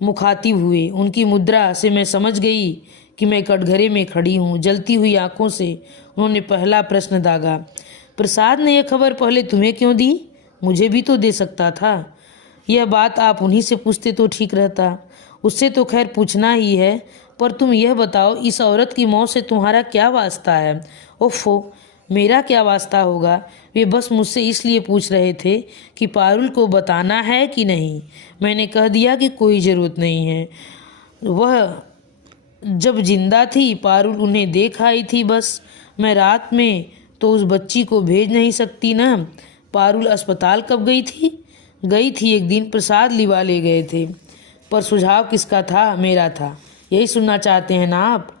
मुखातिब हुए। उनकी मुद्रा से मैं समझ गई कि मैं कटघरे में खड़ी हूँ। जलती हुई आंखों से उन्होंने पहला प्रश्न दागा, प्रसाद ने यह खबर पहले तुम्हें क्यों दी? मुझे भी तो दे सकता था। यह बात आप उन्हीं से पूछते तो ठीक रहता। उससे तो खैर पूछना ही है, पर तुम यह बताओ, इस औरत की मौत से तुम्हारा क्या वास्ता है? ओफो, मेरा क्या वास्ता होगा? वे बस मुझसे इसलिए पूछ रहे थे कि पारुल को बताना है कि नहीं। मैंने कह दिया कि कोई ज़रूरत नहीं है। वह जब जिंदा थी, पारुल उन्हें देख आई थी बस। मैं रात में तो उस बच्ची को भेज नहीं सकती ना। पारुल अस्पताल कब गई थी? गई थी एक दिन, प्रसाद लिवा ले गए थे। पर सुझाव किसका था? मेरा था। यही सुनना चाहते हैं ना आप?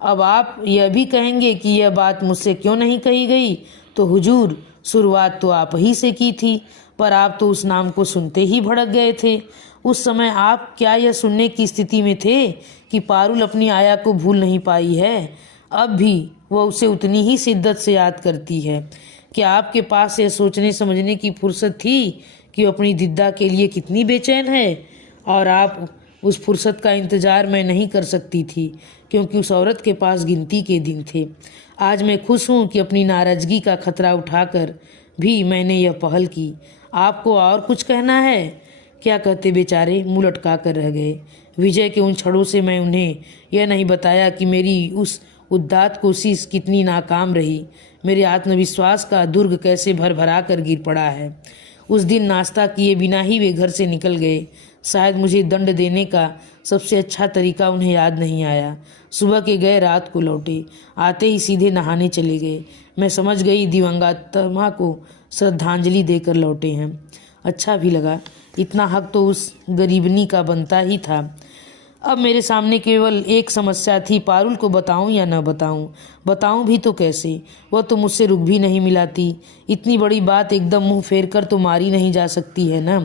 अब आप यह भी कहेंगे कि यह बात मुझसे क्यों नहीं कही गई, तो हुजूर, शुरुआत तो आप ही से की थी, पर आप तो उस नाम को सुनते ही भड़क गए थे। उस समय आप क्या यह सुनने की स्थिति में थे कि पारुल अपनी आया को भूल नहीं पाई है? अब भी वह उसे उतनी ही शिद्दत से याद करती है। क्या आपके पास यह सोचने समझने की फुर्सत थी कि वो अपनी दिद्दा के लिए कितनी बेचैन है? और आप उस फुर्सत का इंतज़ार मैं नहीं कर सकती थी, क्योंकि उस औरत के पास गिनती के दिन थे। आज मैं खुश हूँ कि अपनी नाराज़गी का खतरा उठाकर भी मैंने यह पहल की। आपको और कुछ कहना है? क्या कहते बेचारे मुँह लटका कर रह गए। विजय के उन छड़ों से मैं उन्हें यह नहीं बताया कि मेरी उस उद्दात कोशिश कितनी नाकाम रही। मेरे आत्मविश्वास का दुर्ग कैसे भरभरा कर गिर पड़ा है। उस दिन नाश्ता किए बिना ही वे घर से निकल गए। शायद मुझे दंड देने का सबसे अच्छा तरीका उन्हें याद नहीं आया। सुबह के गए, रात को लौटे। आते ही सीधे नहाने चले गए। मैं समझ गई दिवंगात्मा को श्रद्धांजलि देकर लौटे हैं। अच्छा भी लगा। इतना हक तो उस गरीबनी का बनता ही था। अब मेरे सामने केवल एक समस्या थी, पारुल को बताऊं या न बताऊं? बताऊं भी तो कैसे? वह तो मुझसे रुक भी नहीं मिलाती। इतनी बड़ी बात एकदम मुंह फेर कर तो मारी नहीं जा सकती है ना।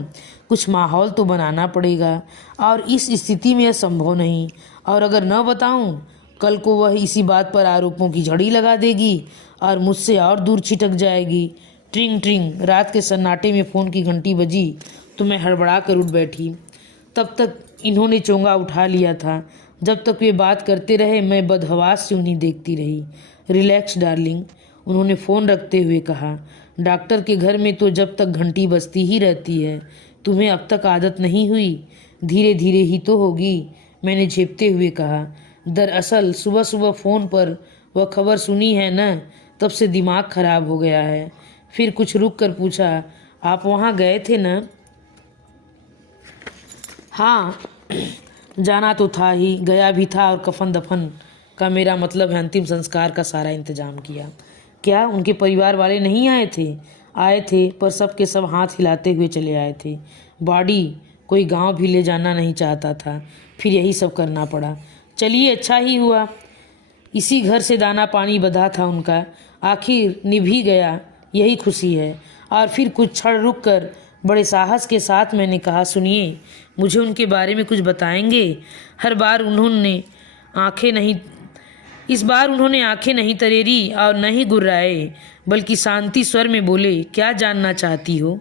कुछ माहौल तो बनाना पड़ेगा, और इस स्थिति में यह संभव नहीं। और अगर न बताऊं, कल को वह इसी बात पर आरोपों की झड़ी लगा देगी और मुझसे और दूर छिटक जाएगी। ट्रिंग ट्रिंग, रात के सन्नाटे में फ़ोन की घंटी बजी तो मैं हड़बड़ा कर उठ बैठी। तब तक इन्होंने चोंगा उठा लिया था। जब तक वे बात करते रहे, मैं बदहवास से उन्हें देखती रही। रिलैक्स डार्लिंग, उन्होंने फ़ोन रखते हुए कहा। डॉक्टर के घर में तो जब तक घंटी बजती ही रहती है। तुम्हें अब तक आदत नहीं हुई? धीरे धीरे ही तो होगी, मैंने झेपते हुए कहा। दरअसल सुबह सुबह फ़ोन पर वह खबर सुनी है न, तब से दिमाग खराब हो गया है। फिर कुछ रुक कर पूछा, आप वहाँ गए थे न? हाँ, जाना तो था ही, गया भी था, और कफन दफन का मेरा मतलब है अंतिम संस्कार का सारा इंतजाम किया। क्या उनके परिवार वाले नहीं आए थे? आए थे, पर सब के सब हाथ हिलाते हुए चले आए थे। बॉडी कोई गांव भी ले जाना नहीं चाहता था, फिर यही सब करना पड़ा। चलिए, अच्छा ही हुआ, इसी घर से दाना पानी बंधा था उनका, आखिर निभ ही गया, यही खुशी है। और फिर कुछ क्षण रुक कर बड़े साहस के साथ मैंने कहा, सुनिए, मुझे उनके बारे में कुछ बताएंगे? हर बार उन्होंने आंखें नहीं इस बार उन्होंने आंखें नहीं तरेरी और न ही गुर्राए, बल्कि शांति स्वर में बोले, क्या जानना चाहती हो?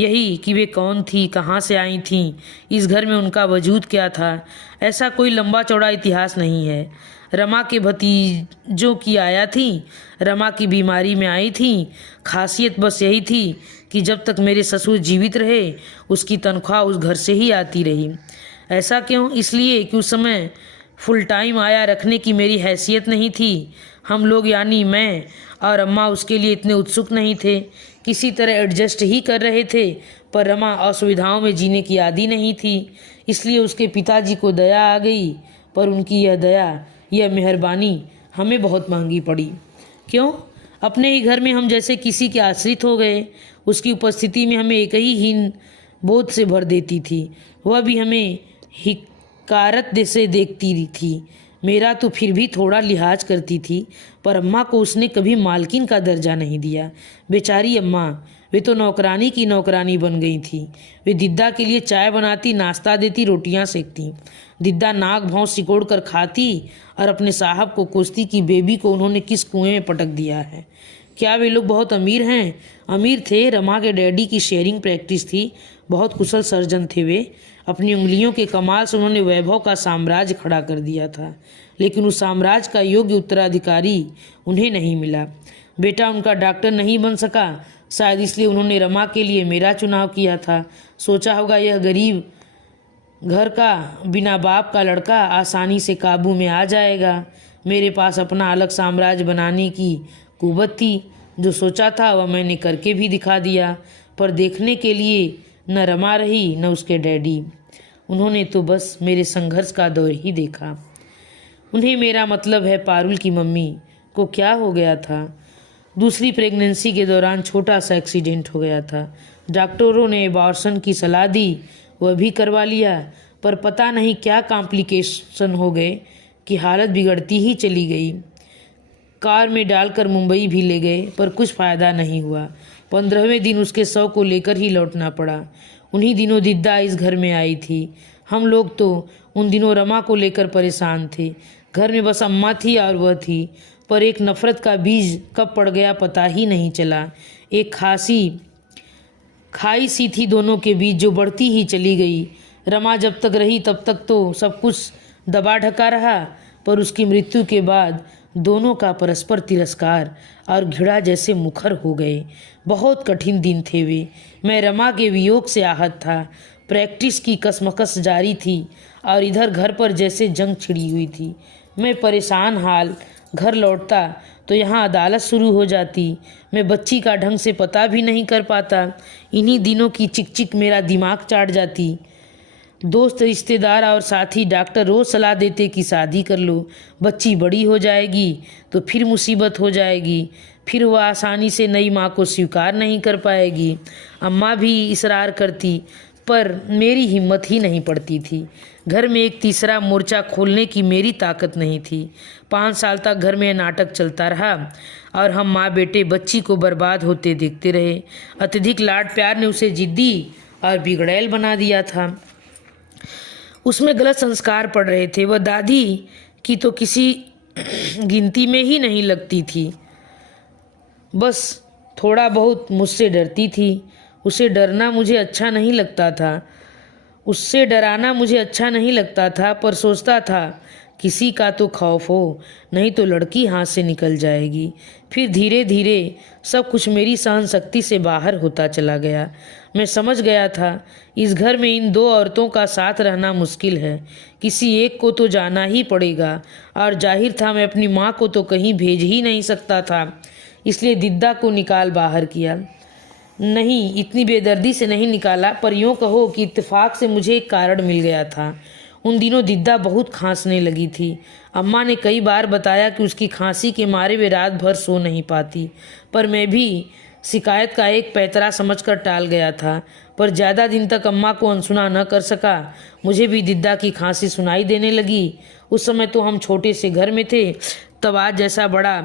यही कि वे कौन थी, कहाँ से आई थीं, इस घर में उनका वजूद क्या था। ऐसा कोई लंबा चौड़ा इतिहास नहीं है। रमा के भतीजों की आया थी, रमा की बीमारी में आई थी। खासियत बस यही थी कि जब तक मेरे ससुर जीवित रहे उसकी तनख्वाह उस घर से ही आती रही। ऐसा क्यों? इसलिए कि उस समय फुल टाइम आया रखने की मेरी हैसियत नहीं थी। हम लोग यानी मैं और अम्मा उसके लिए इतने उत्सुक नहीं थे, किसी तरह एडजस्ट ही कर रहे थे। पर रमा असुविधाओं में जीने की आदी नहीं थी, इसलिए उसके पिताजी को दया आ गई। पर उनकी यह दया, यह मेहरबानी हमें बहुत महंगी पड़ी। क्यों? अपने ही घर में हम जैसे किसी के आश्रित हो गए। उसकी उपस्थिति में हमें एक ही हीन बोध से भर देती थी, वह भी हमें हिकारत से देखती थी। मेरा तो फिर भी थोड़ा लिहाज करती थी, पर अम्मा को उसने कभी मालकिन का दर्जा नहीं दिया। बेचारी अम्मा, वे तो नौकरानी की नौकरानी बन गई थी। वे दिद्दा के लिए चाय बनाती, नाश्ता देती, रोटियां सेकती। दिद्दा नाक भाव सिकोड़ कर खाती और अपने साहब को कोसती कि बेबी को उन्होंने किस कुएं में पटक दिया है। क्या वे लोग बहुत अमीर हैं? अमीर थे। रमा के डैडी की शेयरिंग प्रैक्टिस थी, बहुत कुशल सर्जन थे वे। अपनी उंगलियों के कमाल से उन्होंने वैभव का साम्राज्य खड़ा कर दिया था, लेकिन उस साम्राज्य का योग्य उत्तराधिकारी उन्हें नहीं मिला। बेटा उनका डॉक्टर नहीं बन सका, शायद इसलिए उन्होंने रमा के लिए मेरा चुनाव किया था। सोचा होगा यह गरीब घर का बिना बाप का लड़का आसानी से काबू में आ जाएगा। मेरे पास अपना अलग साम्राज्य बनाने की कुव्वत थी। जो सोचा था वह मैंने करके भी दिखा दिया, पर देखने के लिए न रमा रही न उसके डैडी। उन्होंने तो बस मेरे संघर्ष का दौर ही देखा। उन्हें मेरा मतलब है पारुल की मम्मी को क्या हो गया था। दूसरी प्रेगनेंसी के दौरान छोटा सा एक्सीडेंट हो गया था। डॉक्टरों ने एबॉर्शन की सलाह दी, वह भी करवा लिया, पर पता नहीं क्या कॉम्प्लिकेशन हो गए कि हालत बिगड़ती ही चली गई। कार में डालकर मुंबई भी ले गए, पर कुछ फ़ायदा नहीं हुआ। 15वें दिन उसके शव को लेकर ही लौटना पड़ा। उन्हीं दिनों दिद्दा इस घर में आई थी। हम लोग तो उन दिनों रमा को लेकर परेशान थे। घर में बस अम्मा थी और वह थी, पर एक नफ़रत का बीज कब पड़ गया पता ही नहीं चला। एक खाई सी थी दोनों के बीच, जो बढ़ती ही चली गई। रमा जब तक रही तब तक तो सब कुछ दबा ढका रहा, पर उसकी मृत्यु के बाद दोनों का परस्पर तिरस्कार और घृणा जैसे मुखर हो गए। बहुत कठिन दिन थे वे। मैं रमा के वियोग से आहत था। प्रैक्टिस की कसमकस जारी थी और इधर घर पर जैसे जंग छिड़ी हुई थी। मैं परेशान हाल घर लौटता तो यहाँ अदालत शुरू हो जाती। मैं बच्ची का ढंग से पता भी नहीं कर पाता। इन्हीं दिनों की चिक मेरा दिमाग चाट जाती। दोस्त, रिश्तेदार और साथी डॉक्टर रोज़ सलाह देते कि शादी कर लो, बच्ची बड़ी हो जाएगी तो फिर मुसीबत हो जाएगी, फिर वह आसानी से नई माँ को स्वीकार नहीं कर पाएगी। अम्मा भी इसरार करती, पर मेरी हिम्मत ही नहीं पड़ती थी। घर में एक तीसरा मोर्चा खोलने की मेरी ताकत नहीं थी। 5 साल तक घर में नाटक चलता रहा और हम माँ बेटे बच्ची को बर्बाद होते देखते रहे। अत्यधिक लाड प्यार ने उसे जिद्दी और बिगड़ैल बना दिया था। उसमें गलत संस्कार पड़ रहे थे। वह दादी की तो किसी गिनती में ही नहीं लगती थी। बस थोड़ा बहुत मुझसे डरती थी। उसे डरना मुझे अच्छा नहीं लगता था, उससे डराना मुझे अच्छा नहीं लगता था, पर सोचता था किसी का तो खौफ हो, नहीं तो लड़की हाथ से निकल जाएगी। फिर धीरे धीरे सब कुछ मेरी सहन शक्ति से बाहर होता चला गया। मैं समझ गया था इस घर में इन 2 औरतों का साथ रहना मुश्किल है, किसी एक को तो जाना ही पड़ेगा। और जाहिर था मैं अपनी माँ को तो कहीं भेज ही नहीं सकता था, इसलिए दिद्दा को निकाल बाहर किया। नहीं, इतनी बेदर्दी से नहीं निकाला, पर यूँ कहो कि इत्तेफाक से मुझे एक कारण मिल गया था। उन दिनों दिद्दा बहुत खांसने लगी थी। अम्मा ने कई बार बताया कि उसकी खांसी के मारे वे रात भर सो नहीं पाती, पर मैं भी शिकायत का एक पैतरा समझकर टाल गया था, पर ज़्यादा दिन तक अम्मा को अनसुना न कर सका। मुझे भी दिद्दा की खांसी सुनाई देने लगी। उस समय तो हम छोटे से घर में थे, तब आज जैसा बड़ा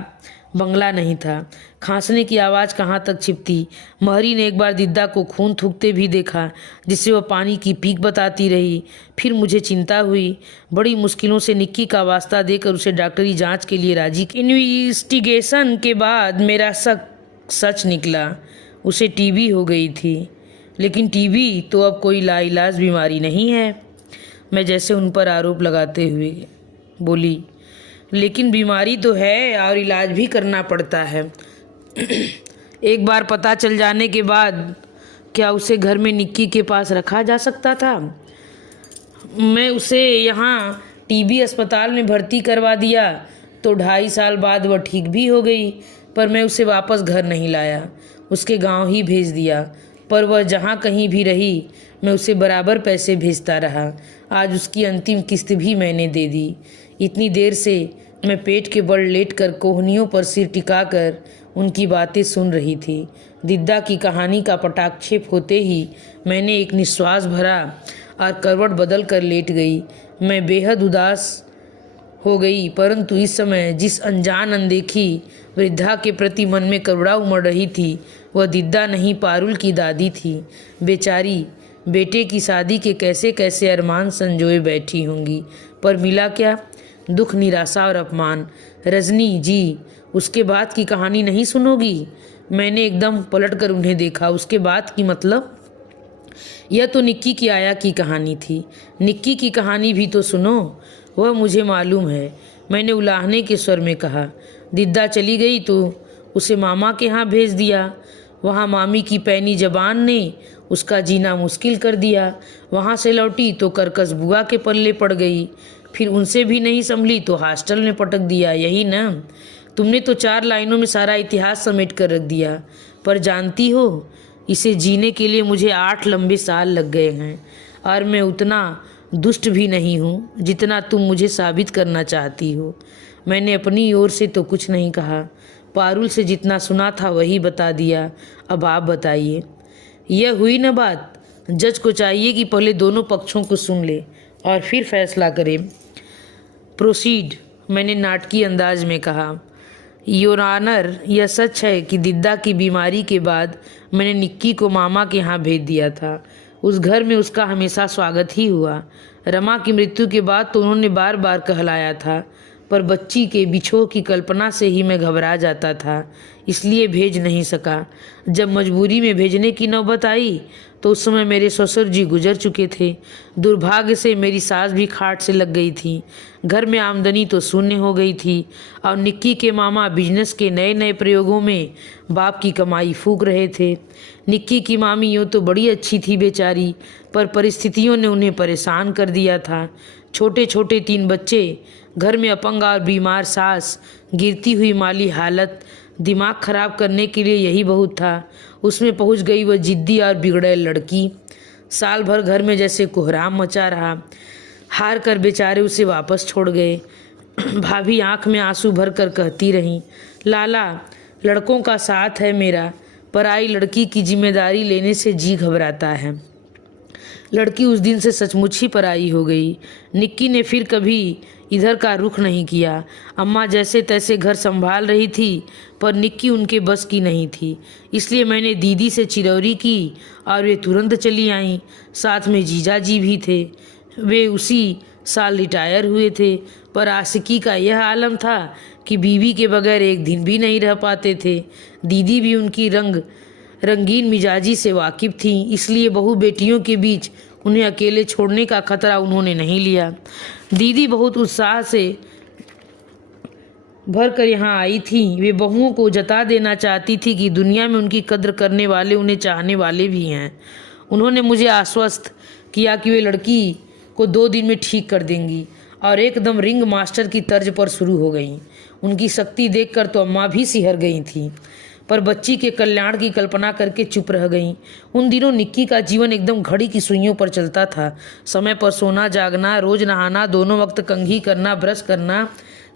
बंगला नहीं था। खांसने की आवाज़ कहाँ तक छिपती। महरी ने एक बार दिद्दा को खून थूकते भी देखा, जिससे वह पानी की पीक बताती रही। फिर मुझे चिंता हुई। बड़ी मुश्किलों से निक्की का वास्ता देकर उसे डॉक्टरी जांच के लिए राजी किया। इन्वेस्टिगेशन के बाद मेरा शक सच निकला। उसे टीबी हो गई थी। लेकिन टीबी तो अब कोई लाइलाज बीमारी नहीं है, मैं जैसे उन पर आरोप लगाते हुए बोली। लेकिन बीमारी तो है और इलाज भी करना पड़ता है। एक बार पता चल जाने के बाद क्या उसे घर में निक्की के पास रखा जा सकता था? मैं उसे यहाँ टीबी अस्पताल में भर्ती करवा दिया तो 2.5 साल बाद वह ठीक भी हो गई, पर मैं उसे वापस घर नहीं लाया, उसके गांव ही भेज दिया। पर वह जहाँ कहीं भी रही, मैं उसे बराबर पैसे भेजता रहा। आज उसकी अंतिम किस्त भी मैंने दे दी। इतनी देर से मैं पेट के बल लेटकर कोहनियों पर सिर टिकाकर उनकी बातें सुन रही थी। दिद्दा की कहानी का पटाक्षेप होते ही मैंने एक निश्वास भरा और करवट बदल कर लेट गई। मैं बेहद उदास हो गई, परंतु इस समय जिस अनजान अनदेखी वृद्धा के प्रति मन में करुणा उमड़ रही थी, वह दिद्दा नहीं, पारुल की दादी थी। बेचारी बेटे की शादी के कैसे कैसे अरमान संजोए बैठी होंगी, पर मिला क्या? दुख, निराशा और अपमान। रजनी जी, उसके बाद की कहानी नहीं सुनोगी? मैंने एकदम पलटकर उन्हें देखा। उसके बाद की मतलब? यह तो निक्की की आया की कहानी थी। निक्की की कहानी भी तो सुनो। वह मुझे मालूम है, मैंने उलाहने के स्वर में कहा। दिद्दा चली गई तो उसे मामा के यहाँ भेज दिया। वहाँ मामी की पैनी जबान ने उसका जीना मुश्किल कर दिया। वहाँ से लौटी तो करकस बुआ के पल्ले पड़ गई। फिर उनसे भी नहीं संभली तो हॉस्टल में पटक दिया। यही ना? तुमने तो 4 लाइनों में सारा इतिहास समेट कर रख दिया। पर जानती हो, इसे जीने के लिए मुझे 8 लंबे साल लग गए हैं, और मैं उतना दुष्ट भी नहीं हूँ जितना तुम मुझे साबित करना चाहती हो। मैंने अपनी ओर से तो कुछ नहीं कहा। पारुल से जितना सुना था वही बता दिया। अब आप बताइए। यह हुई ना बात? जज को चाहिए कि पहले दोनों पक्षों को सुन ले और फिर फैसला करे। प्रोसीड, मैंने नाटकीय अंदाज में कहा। योर ऑनर, यह सच है कि दिद्दा की बीमारी के बाद मैंने निक्की को मामा के यहाँ भेज दिया था। उस घर में उसका हमेशा स्वागत ही हुआ। रमा की मृत्यु के बाद तो उन्होंने बार बार कहलाया था, पर बच्ची के बिछोह की कल्पना से ही मैं घबरा जाता था, इसलिए भेज नहीं सका। जब मजबूरी में भेजने की नौबत आई तो उस समय मेरे ससुर जी गुजर चुके थे। दुर्भाग्य से मेरी सास भी खाट से लग गई थी। घर में आमदनी तो शून्य हो गई थी, और निक्की के मामा बिजनेस के नए नए प्रयोगों में बाप की कमाई फूंक रहे थे। निक्की की मामी यूँ तो बड़ी अच्छी थी बेचारी, पर परिस्थितियों ने उन्हें परेशान कर दिया था। छोटे छोटे 3 बच्चे, घर में अपंग और बीमार सास, गिरती हुई माली हालत, दिमाग खराब करने के लिए यही बहुत था। उसमें पहुंच गई वह जिद्दी और बिगड़ैल लड़की। साल भर घर में जैसे कोहराम मचा रहा। हार कर बेचारे उसे वापस छोड़ गए। भाभी आंख में आंसू भर कर कहती रहीं, लाला, लड़कों का साथ है मेरा, पर आई लड़की की जिम्मेदारी लेने से जी घबराता है। लड़की उस दिन से सचमुच ही पराई हो गई। निक्की ने फिर कभी इधर का रुख नहीं किया। अम्मा जैसे तैसे घर संभाल रही थी, पर निक्की उनके बस की नहीं थी। इसलिए मैंने दीदी से चिरौरी की और वे तुरंत चली आईं। साथ में जीजा जी भी थे। वे उसी साल रिटायर हुए थे, पर आशिकी का यह आलम था कि बीवी के बगैर एक दिन भी नहीं रह पाते थे। दीदी भी उनकी रंगीन मिजाजी से वाकिफ थी, इसलिए बहू बेटियों के बीच उन्हें अकेले छोड़ने का खतरा उन्होंने नहीं लिया। दीदी बहुत उत्साह से भर कर यहाँ आई थी। वे बहुओं को जता देना चाहती थी कि दुनिया में उनकी कद्र करने वाले, उन्हें चाहने वाले भी हैं। उन्होंने मुझे आश्वस्त किया कि वे लड़की को 2 दिन में ठीक कर देंगी, और एकदम रिंग मास्टर की तर्ज पर शुरू हो गईं। उनकी शक्ति देखकर तो अम्मा भी सिहर गई थी, पर बच्ची के कल्याण की कल्पना करके चुप रह गईं। उन दिनों निक्की का जीवन एकदम घड़ी की सुइयों पर चलता था। समय पर सोना, जागना, रोज नहाना, दोनों वक्त कंघी करना, ब्रश करना,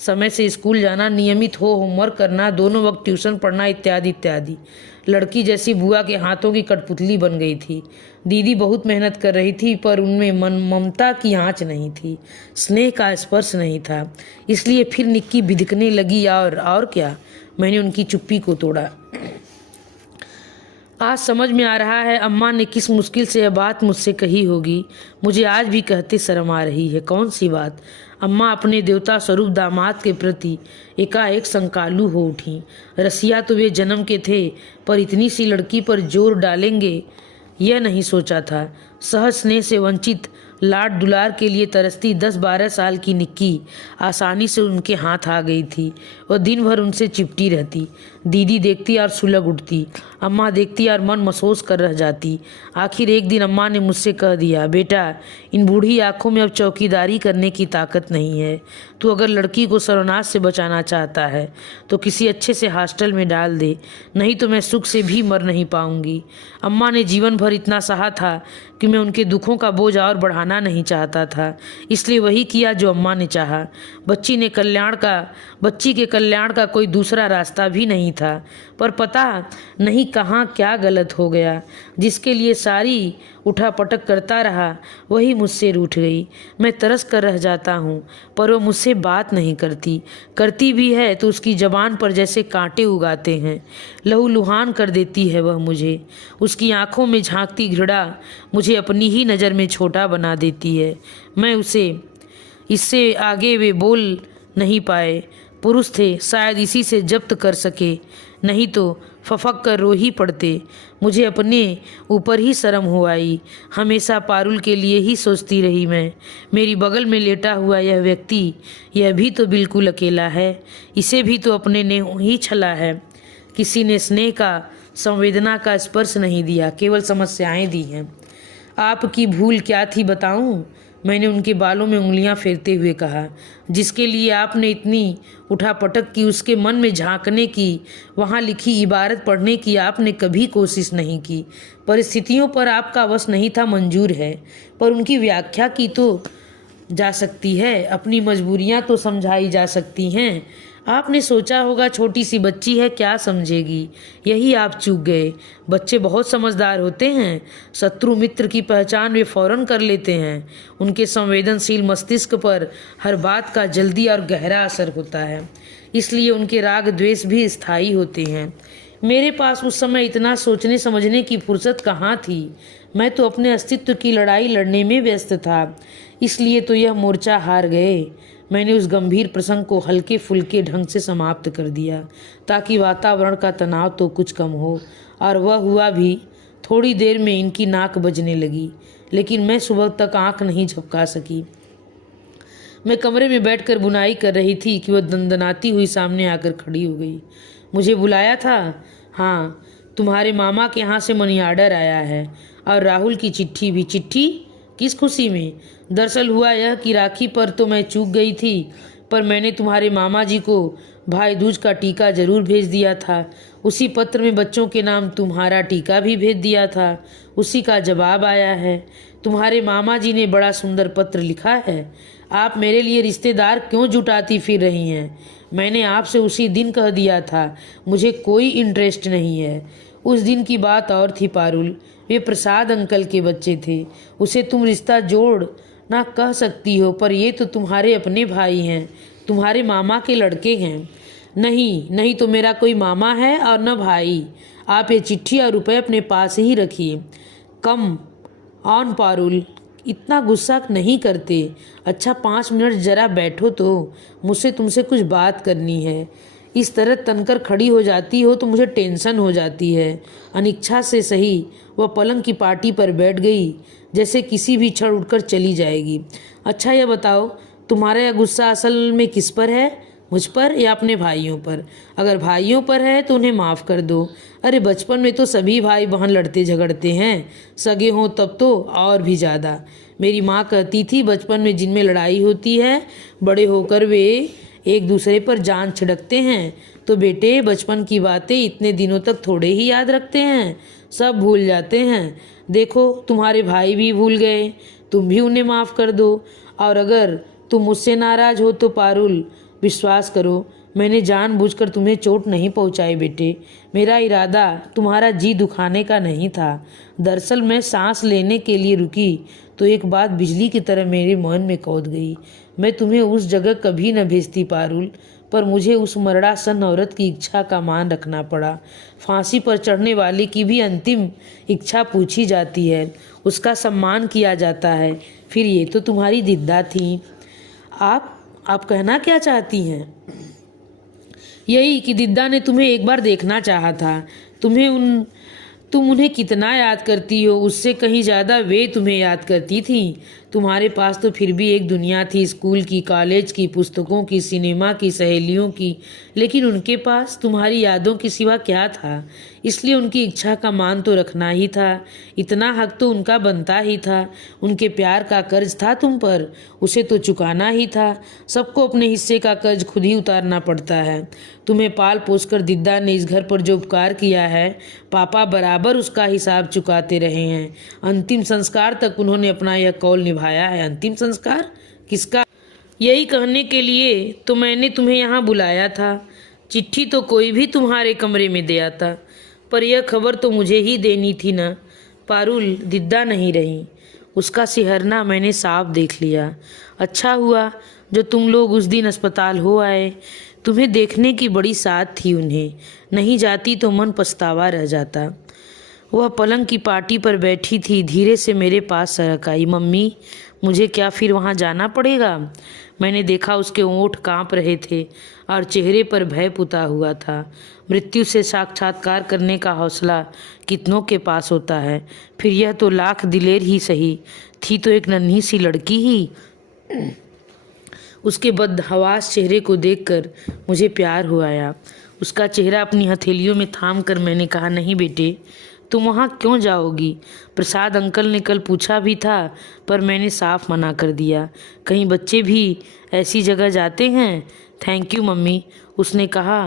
समय से स्कूल जाना, नियमित हो होमवर्क करना, दोनों वक्त ट्यूशन पढ़ना इत्यादि इत्यादि। लड़की जैसी बुआ के हाथों की कठपुतली बन गई थी। दीदी बहुत मेहनत कर रही थी पर उनमें ममता की आँच नहीं थी, स्नेह का स्पर्श नहीं था। इसलिए फिर निक्की बिदकने लगी और क्या, मैंने उनकी चुप्पी को तोड़ा। आज समझ में आ रहा है अम्मा ने किस मुश्किल से यह बात मुझसे कही होगी। मुझे आज भी कहते शर्म आ रही है। कौन सी बात? अम्मा अपने देवता स्वरूप दामाद के प्रति एकाएक संकालू हो उठी। रसिया तो वे जन्म के थे, पर इतनी सी लड़की पर जोर डालेंगे यह नहीं सोचा था। सहज स्नेह से वंचित, लाड दुलार के लिए तरसती 10-12 साल की निक्की आसानी से उनके हाथ आ गई थी। वह दिन भर उनसे चिपटी रहती। दीदी देखती और सुलग उठती, अम्मा देखती और मन महसूस कर रह जाती। आखिर एक दिन अम्मा ने मुझसे कह दिया, बेटा इन बूढ़ी आंखों में अब चौकीदारी करने की ताकत नहीं है। तू अगर लड़की को सर्वनाश से बचाना चाहता है तो किसी अच्छे से हॉस्टल में डाल दे, नहीं तो मैं सुख से भी मर नहीं पाऊंगी। अम्मा ने जीवन भर इतना सहा था कि मैं उनके दुखों का बोझ और बढ़ाना नहीं चाहता था, इसलिए वही किया जो अम्मा ने चाहा। बच्ची के कल्याण का कोई दूसरा रास्ता भी नहीं था, पर पता नहीं कहाँ क्या गलत हो गया। जिसके लिए सारी उठापटक करता रहा वही मुझसे रूठ गई। मैं तरस कर रह जाता हूँ, पर वह मुझसे बात नहीं करती भी है तो उसकी जबान पर जैसे कांटे उगाते हैं। लहूलुहान कर देती है वह मुझे। उसकी आंखों में झांकती घृणा मुझे अपनी ही नज़र में छोटा बना देती है। मैं इससे आगे वे बोल नहीं पाए। पुरुष थे, शायद इसी से जब्त कर सके, नहीं तो फफक कर रो ही पड़ते। मुझे अपने ऊपर ही शर्म हो आई। हमेशा पारुल के लिए ही सोचती रही मैं। मेरी बगल में लेटा हुआ यह व्यक्ति, यह भी तो बिल्कुल अकेला है। इसे भी तो अपने ने ही छला है। किसी ने स्नेह का, संवेदना का स्पर्श नहीं दिया, केवल समस्याएं दी हैं। आपकी भूल क्या थी बताऊं? मैंने उनके बालों में उंगलियां फेरते हुए कहा। जिसके लिए आपने इतनी उठापटक की, उसके मन में झांकने की, वहां लिखी इबारत पढ़ने की आपने कभी कोशिश नहीं की। परिस्थितियों पर आपका वश नहीं था, मंजूर है, पर उनकी व्याख्या की तो जा सकती है, अपनी मजबूरियां तो समझाई जा सकती हैं। आपने सोचा होगा छोटी सी बच्ची है, क्या समझेगी, यही आप चूक गए। बच्चे बहुत समझदार होते हैं। शत्रु मित्र की पहचान वे फौरन कर लेते हैं। उनके संवेदनशील मस्तिष्क पर हर बात का जल्दी और गहरा असर होता है, इसलिए उनके राग द्वेष भी स्थायी होते हैं। मेरे पास उस समय इतना सोचने समझने की फुर्सत कहाँ थी। मैं तो अपने अस्तित्व की लड़ाई लड़ने में व्यस्त था, इसलिए तो यह मोर्चा हार गए। मैंने उस गंभीर प्रसंग को हल्के फुल्के ढंग से समाप्त कर दिया ताकि वातावरण का तनाव तो कुछ कम हो, और वह हुआ भी। थोड़ी देर में इनकी नाक बजने लगी, लेकिन मैं सुबह तक आंख नहीं झपका सकी। मैं कमरे में बैठकर बुनाई कर रही थी कि वह दंदनाती हुई सामने आकर खड़ी हो गई। मुझे बुलाया था? हाँ, तुम्हारे मामा के यहाँ से मनी आर्डर आया है, और राहुल की चिट्ठी भी। चिट्ठी? किस खुशी में? दरअसल हुआ यह कि राखी पर तो मैं चूक गई थी, पर मैंने तुम्हारे मामा जी को भाई दूज का टीका जरूर भेज दिया था। उसी पत्र में बच्चों के नाम तुम्हारा टीका भी भेज दिया था। उसी का जवाब आया है। तुम्हारे मामा जी ने बड़ा सुंदर पत्र लिखा है। आप मेरे लिए रिश्तेदार क्यों जुटाती फिर रही हैं? मैंने आपसे उसी दिन कह दिया था, मुझे कोई इंटरेस्ट नहीं है। उस दिन की बात और थी पारुल, वे प्रसाद अंकल के बच्चे थे। उसे तुम रिश्ता जोड़ ना कह सकती हो, पर ये तो तुम्हारे अपने भाई हैं, तुम्हारे मामा के लड़के हैं। नहीं तो मेरा कोई मामा है और न भाई। आप ये चिट्ठी और रुपए अपने पास ही रखिए। कम ऑन पारुल, इतना गुस्सा नहीं करते। अच्छा 5 मिनट जरा बैठो तो, मुझसे तुमसे कुछ बात करनी है। इस तरह तनकर खड़ी हो जाती हो तो मुझे टेंशन हो जाती है। अनिच्छा से सही वह पलंग की पाटी पर बैठ गई, जैसे किसी भी क्षण उठकर चली जाएगी। अच्छा यह बताओ, तुम्हारा यह गुस्सा असल में किस पर है, मुझ पर या अपने भाइयों पर? अगर भाइयों पर है तो उन्हें माफ़ कर दो। अरे बचपन में तो सभी भाई बहन लड़ते झगड़ते हैं, सगे हों तब तो और भी ज़्यादा। मेरी माँ कहती थी बचपन में जिनमें लड़ाई होती है, बड़े होकर वे एक दूसरे पर जान छिड़कते हैं। तो बेटे, बचपन की बातें इतने दिनों तक थोड़े ही याद रखते हैं, सब भूल जाते हैं। देखो तुम्हारे भाई भी भूल गए, तुम भी उन्हें माफ़ कर दो। और अगर तुम मुझसे नाराज़ हो तो पारुल, विश्वास करो, मैंने जानबूझकर तुम्हें चोट नहीं पहुंचाई बेटे। मेरा इरादा तुम्हारा जी दुखाने का नहीं था। दरअसल मैं सांस लेने के लिए रुकी तो एक बात बिजली की तरह मेरे मन में कौंध गई। मैं तुम्हें उस जगह कभी न भेजती पारुल, पर मुझे उस मरड़ासन औरत की इच्छा का मान रखना पड़ा। फांसी पर चढ़ने वाले की भी अंतिम इच्छा पूछी जाती है, उसका सम्मान किया जाता है। फिर ये तो तुम्हारी दिद्दा थी। आप कहना क्या चाहती हैं? यही कि दिद्दा ने तुम्हें एक बार देखना चाहा था। तुम उन्हें कितना याद करती हो, उससे कहीं ज़्यादा वे तुम्हें याद करती थी। तुम्हारे पास तो फिर भी एक दुनिया थी, स्कूल की, कॉलेज की, पुस्तकों की, सिनेमा की, सहेलियों की, लेकिन उनके पास तुम्हारी यादों के सिवा क्या था? इसलिए उनकी इच्छा का मान तो रखना ही था। इतना हक तो उनका बनता ही था। उनके प्यार का कर्ज था तुम पर, उसे तो चुकाना ही था। सबको अपने हिस्से का कर्ज खुद ही उतारना पड़ता है। तुम्हें पाल पोस कर दिद्दा ने इस घर पर जो उपकार किया है, पापा बराबर उसका हिसाब चुकाते रहे हैं। अंतिम संस्कार तक उन्होंने अपना यह कौल निभाया है। अंतिम संस्कार किसका? यही कहने के लिए तो मैंने तुम्हें यहाँ बुलाया था। चिट्ठी तो कोई भी तुम्हारे कमरे में दे आता, पर यह खबर तो मुझे ही देनी थी ना। पारुल दिद्दा नहीं रही, उसका सिहरना मैंने साफ देख लिया। अच्छा हुआ जो तुम लोग उस दिन अस्पताल हो आए। तुम्हें देखने की बड़ी साथ थी उन्हें, नहीं जाती तो मन पछतावा रह जाता। वह पलंग की पाटी पर बैठी थी, धीरे से मेरे पास सरक आई। मम्मी, मुझे क्या फिर वहाँ जाना पड़ेगा? मैंने देखा उसके ओंठ कांप रहे थे और चेहरे पर भय पुता हुआ था। मृत्यु से साक्षात्कार करने का हौसला कितनों के पास होता है, फिर यह तो लाख दिलेर ही सही, थी तो एक नन्ही सी लड़की ही। उसके बदहवास चेहरे को देखकर मुझे प्यार हो आया। उसका चेहरा अपनी हथेलियों में थाम कर मैंने कहा, नहीं बेटे, तुम वहाँ क्यों जाओगी? प्रसाद अंकल ने कल पूछा भी था, पर मैंने साफ मना कर दिया। कहीं बच्चे भी ऐसी जगह जाते हैं? थैंक यू मम्मी, उसने कहा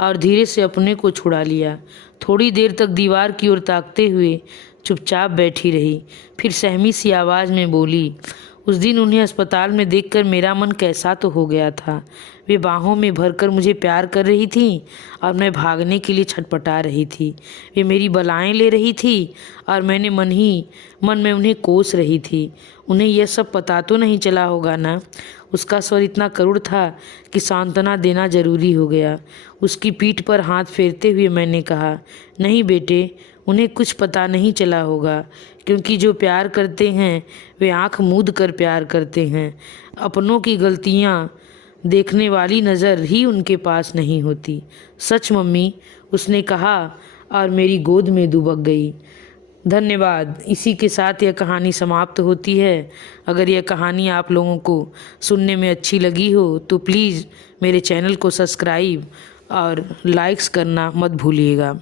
और धीरे से अपने को छुड़ा लिया। थोड़ी देर तक दीवार की ओर ताकते हुए चुपचाप बैठी रही, फिर सहमी सी आवाज़ में बोली, उस दिन उन्हें अस्पताल में देखकर मेरा मन कैसा तो हो गया था। वे बाहों में भरकर मुझे प्यार कर रही थी और मैं भागने के लिए छटपटा रही थी। वे मेरी बलाएं ले रही थी और मैंने मन में उन्हें कोस रही थी। उन्हें यह सब पता तो नहीं चला होगा ना? उसका स्वर इतना करुण था कि सांत्वना देना जरूरी हो गया। उसकी पीठ पर हाथ फेरते हुए मैंने कहा, नहीं बेटे, उन्हें कुछ पता नहीं चला होगा, क्योंकि जो प्यार करते हैं वे आंख मूंद कर प्यार करते हैं। अपनों की गलतियां देखने वाली नज़र ही उनके पास नहीं होती। सच मम्मी, उसने कहा और मेरी गोद में दुबक गई। धन्यवाद। इसी के साथ यह कहानी समाप्त होती है। अगर यह कहानी आप लोगों को सुनने में अच्छी लगी हो तो प्लीज़ मेरे चैनल को सब्सक्राइब और लाइक्स करना मत भूलिएगा।